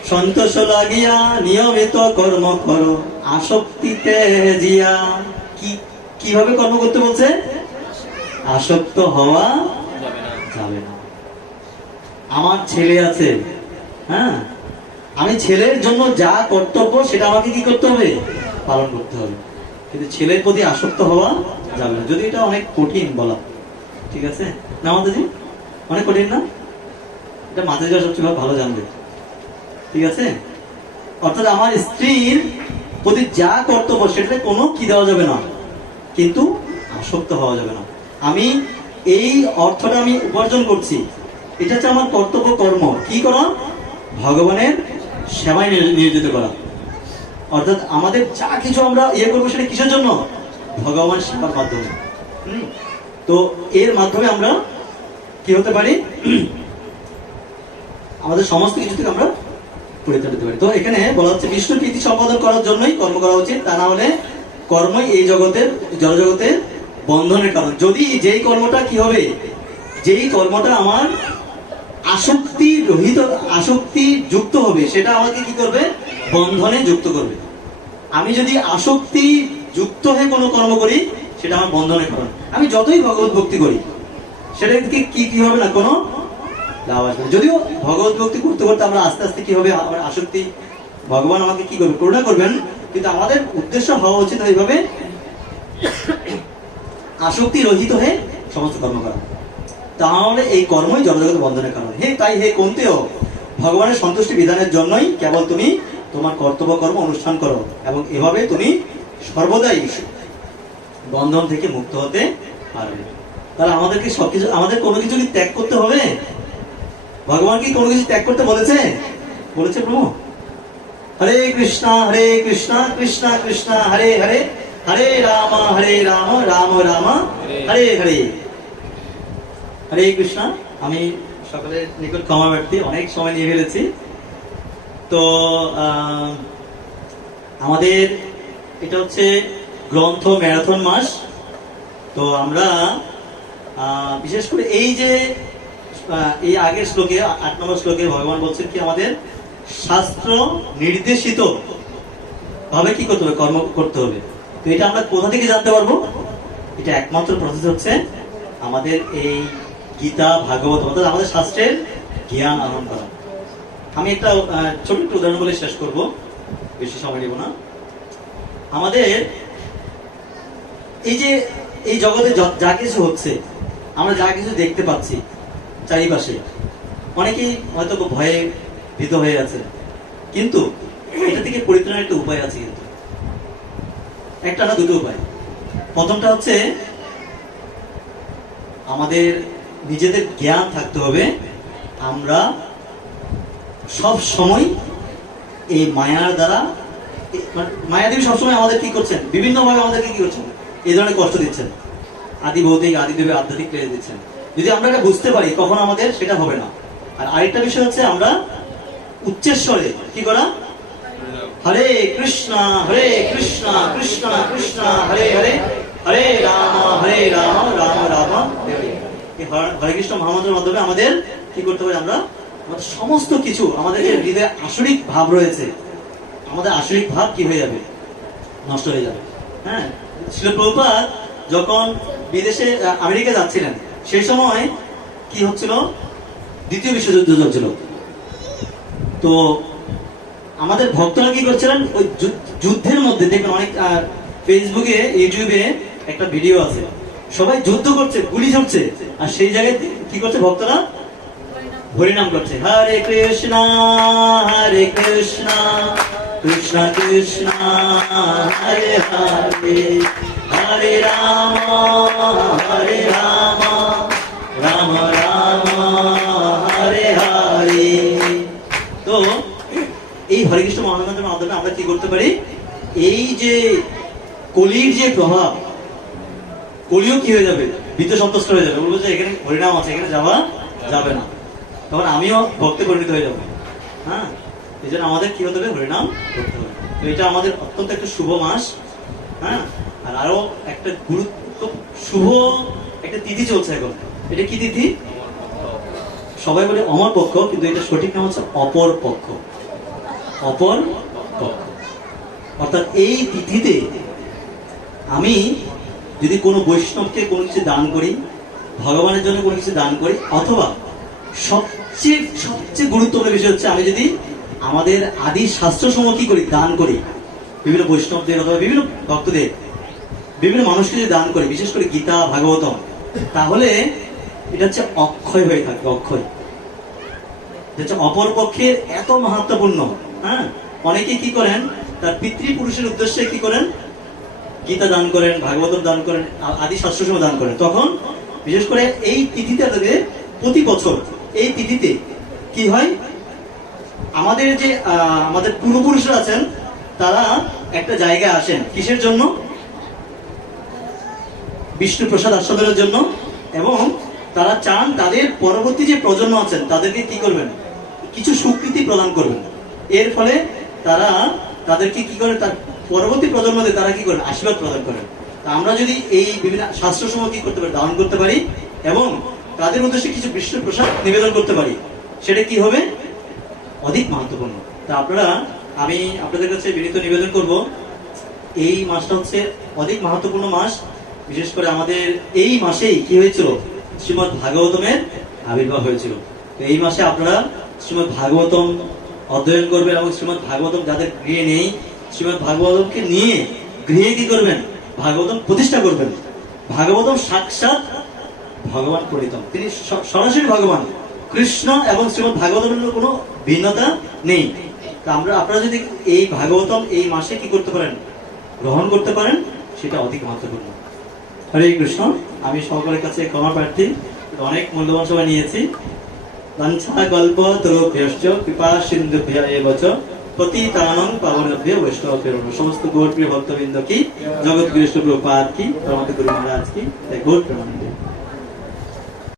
সন্তোষ লাগিয়া নিয়মিত কর্ম করো আসক্তিতে জিয়া। কিভাবে কর্ম করতে বলছে? আসক্ত হওয়া যাবে না। আমার ছেলে আছে, হ্যাঁ, আমি ছেলের জন্য যা কর্তব্য সেটা আমাকে কি করতে হবে? পালন করতে হবে। কিন্তু ছেলের প্রতি আসক্ত হওয়া যাবে না। যদি এটা অনেক কঠিন বলা, ঠিক আছে না আমাদের অনেক কঠিন না? এটা মাঝে যাওয়া সবচেয়ে ভালো জানবে, ঠিক আছে? অর্থাৎ আমার স্ত্রীর প্রতি যা কর্তব্য সেটাতে কোনো কি দেওয়া যাবে না, কিন্তু আসক্ত হওয়া যাবে না। আমি এই অর্থটা আমি উপার্জন করছি, এটা হচ্ছে আমার কর্তব্য কর্ম। কি করা? ভগবানের সেবায় নিয়োজিত করা। অর্থাৎ আমাদের যা কিছু আমরা ইয়ে করবো সেটা কিসের জন্য? ভগবান সেবার মাধ্যমে। তো এর মাধ্যমে আমরা কি হতে পারি? আমাদের সমস্ত কিছু থেকে আমরা পরিত্রাণ পেতে পারি। তো এখানে বলা হচ্ছে বিষ্ণু প্রীতি সম্পাদন করার জন্যই কর্ম করা উচিত, তা না হলে কর্মই এই জগতের জড়জগতের বন্ধনের কারণ। যদি যেই কর্মটা কি হবে, যেই কর্মটা আমার আসক্তি রহিত, আসক্তি যুক্ত হবে, সেটা আমাকে কি করবে? বন্ধনে যুক্ত করবে। আমি যদি আসক্তি যুক্ত হয়ে কোনো কর্ম করি, সেটা আমার বন্ধনের কারণ। আমি যতই ভগবত ভক্তি করি, সেটা কি হবে না, কোনো লাভ আসবে। যদিও ভগবত ভক্তি করতে করতে আমরা আস্তে আস্তে কি হবে, আমার আসক্তি, ভগবান আমাকে কি করবে? করুণা করবেন। কিন্তু আমাদের উদ্দেশ্য হওয়া উচিত এইভাবে আসক্তি রহিত হয়ে সমস্ত কর্ম করা। তাহলে এই কর্মই জড়জগৎ বন্ধনের কারণ। তাই হে কুন্তিও, ভগবানের সন্তুষ্টি বিধানের জন্যই কেবল তুমি তোমার কর্তব্য কর্ম অনুষ্ঠান করো, এবং এভাবে তুমি সর্বদাই বন্ধন থেকে মুক্ত হতে পারবে। তাহলে আমাদেরকে সবকিছু, আমাদের কোনো কিছু কি ত্যাগ করতে হবে? ভগবান কি কোনো কিছু ত্যাগ করতে বলেছে? বলেছে প্রভু? হরে কৃষ্ণ কৃষ্ণ কৃষ্ণ হরে হরে, হরে রাম রাম রাম হরে হরে। হরে কৃষ্ণ। আমি সকলের নিকট ক্ষমা প্রার্থী, অনেক সময় নিয়ে ফেলেছি। তো আমাদের এটা হচ্ছে গ্রন্থ ম্যারাথন মাস। তো আমরা বিশেষ করে এই যে এই আগের শ্লোকে 8 নম্বর শ্লোকে ভগবান বলছেন কি, আমাদের শাস্ত্র নির্দেশিত ভাবে কি করতে হবে? কর্ম করতে হবে। তো এটা আমরা কোথা থেকে জানতে পারবো? এটা একমাত্র প্রসেস হচ্ছে আমাদের এই গীতা ভাগবত, অর্থাৎ আমাদের শাস্ত্রের জ্ঞান আহরণ করা। আমি একটা ছোট একটু উদাহরণ বলে শেষ করব, বেশি সময় নেব না। আমাদের এই যে এই জগতে যা কিছু হচ্ছে, আমরা যা কিছু দেখতে পাচ্ছি চারিপাশে, অনেকেই হয়তো ভয়ে ভীত হয়ে আছে, কিন্তু এটা থেকে পরিত্রাণের একটা উপায় আছে। কিন্তু একটা না, দুটো উপায়। প্রথমটা হচ্ছে আমাদের নিজেদের জ্ঞান থাকতে হবে। আমরা সব সময় এই মায়ার দ্বারা, মায়াদেবী সবসময় আমাদের কি করছেন? বিভিন্ন ভাবে আমাদেরকে কি করছেন? এই ধরনের কষ্ট দিচ্ছেন। আদি ভৌতিক, আদিদেবী আধ্যাত্মিক প্রেরণা দিচ্ছেন। যদি আমরা এটা বুঝতে পারি, কখন আমাদের সেটা হবে না। আর আরেকটা বিষয় হচ্ছে আমরা উচ্চস্বরে কি করা? হরে কৃষ্ণ কৃষ্ণ কৃষ্ণ হরে হরে, হরে রাম রাম রাম হরে। হরে কৃষ্ণ মহামন্ত্রের মাধ্যমে আমাদের কি করতে পারি? আমরা আমাদের সমস্ত কিছু, আমাদের যে হৃদয়ে আসরিক ভাব রয়েছে, আমাদের আসরিক ভাব কি হয়ে যাবে? নষ্ট হয়ে যাবে। হ্যাঁ, শ্রীল প্রভুপাদ যখন বিদেশে আমেরিকা যাচ্ছিলেন, সেই সময় কি হচ্ছিল? দ্বিতীয় বিশ্বযুদ্ধ চলছিল। তো আমাদের ভক্তরা কি করছিলেন? ওই যুদ্ধের মধ্যে দেখবেন অনেক ফেসবুকে, ইউটিউবে একটা ভিডিও আছে, সবাই যুদ্ধ করছে, গুলি ছুটছে, আর সেই জায়গায় কি করছে? ভক্তরা হরিনাম করছে। হরে কৃষ্ণ কৃষ্ণ কৃষ্ণ হরে হরে, হরে রাম রাম রাম হরে হরে। তো এই হরে কৃষ্ণ মহামন্ত্রের মাধ্যমে করতে পারি, এই যে কলির যে প্রভাব, কলিও কি হয়ে যাবে, ভীত সন্তুষ্ট হয়ে যাবে, বলবো যে এখানে হরিনাম আছে, এখানে যাওয়া যাবে না, তখন আমিও ভক্তে পরিণত হয়ে যাবো। হ্যাঁ, এই জন্য আমাদের কি হতে হবে, হরিনাম করতে হবে। তো এটা আমাদের অত্যন্ত একটা শুভ মাস। হ্যাঁ, আর আরো একটা গুরুত্ব শুভ একটা তিথি চলছে এখন। এটা কি তিথি? সবাই বলে অমর পক্ষ, কিন্তু এটা সঠিক নাম হচ্ছে অপর পক্ষ। অপর পক্ষ অর্থাৎ এই তিথিতে আমি যদি কোনো বৈষ্ণবকে কোনো কিছু দান করি, ভগবানের জন্য কোনো কিছু দান করি, অথবা সবচেয়ে সবচেয়ে গুরুত্বপূর্ণ বিষয় হচ্ছে আমি যদি আমাদের আদি শাস্ত্রসমূহ কি করি, দান করি, বিভিন্ন বৈষ্ণবদের অথবা বিভিন্ন ভক্তদের, বিভিন্ন মানুষকে যদি দান করি, বিশেষ করে গীতা ভাগবতম, তাহলে এটা হচ্ছে অক্ষয় হয়ে থাকবে। অক্ষয় হচ্ছে অপর পক্ষের এত মাহাত্ম্যপূর্ণ। হ্যাঁ, অনেকে কি করেন, তার পিতৃপুরুষের উদ্দেশ্যে কি করেন, গীতা দান করেন, ভাগবতম দান করেন, আদি শাস্ত্রসমূহ দান করেন। তখন বিশেষ করে এই তিথিতে প্রতি বছর এই তিথিতে কি হয়, আমাদের যে আমাদের পূর্বপুরুষরা আছেন, তারা একটা জায়গায় আসেন কিসের জন্য, বিষ্ণু প্রসাদ আস্বাদনের জন্য, এবং তারা চান তাদের পরবর্তী যে প্রজন্ম আছেন তাদেরকে কি করবেন, কিছু স্বীকৃতি প্রদান করবেন। এর ফলে তারা তাদেরকে কি করে, তার পরবর্তী প্রজন্মদের তারা কি করেন, আশীর্বাদ প্রদান করেন। আমরা যদি এই বিভিন্ন শাস্ত্রসমূহ কি করতে পারি, দান করতে পারি, এবং তাদের উদ্দেশ্যে কিছু বিষ্ণু প্রসাদ নিবেদন করতে পারি, সেটা কি হবে, অধিক মাহাত্ম্যপূর্ণ। তা আপনারা, আমি আপনাদের কাছে বিনীত নিবেদন করব, এই মাসটা হচ্ছে অধিক মাহাত্ম্যপূর্ণ মাস। বিশেষ করে আমাদের এই মাসেই কি হয়েছিল, শ্রীমৎ ভাগবতমের আবির্ভাব হয়েছিল। তো এই মাসে আপনারা শ্রীমৎ ভাগবতম অধ্যয়ন করবেন, এবং শ্রীমৎ ভাগবতম যাদের গৃহে নেই, শ্রীমৎ ভাগবতমকে নিয়ে গৃহে কি করবেন, ভাগবতম প্রতিষ্ঠা করবেন। ভাগবতম সাক্ষাৎ ভগবান প্রণীতম, তিনি সরাসরি ভগবান কৃষ্ণ, এবং শ্রীমৎ ভাগবতমের কোনো ভিন্নতা নেই। তা আপনারা যদি এই ভাগবতম এই মাসে কি করতে পারেন, গ্রহণ করতে পারেন, সেটা অধিক মাহাত্ম্যপূর্ণ। হরে কৃষ্ণ। আমি সকলের কাছে ক্ষমা প্রার্থী, অনেক মূল্যবান সময় নিয়েছি। বাঞ্ছা গল্প তরুভ্যশ্চ কৃপা সিন্ধুভ্য এব চ পতিতানাং পাবনেভ্যো বৈষ্ণবেভ্যো নমঃ। সমস্ত গৌর প্রিয় ভক্তবৃন্দ কি, জগৎ গুরু প্রভুপাদ কি, আমাদের গুরু মহারাজ কি, গৌর প্রেমানন্দে।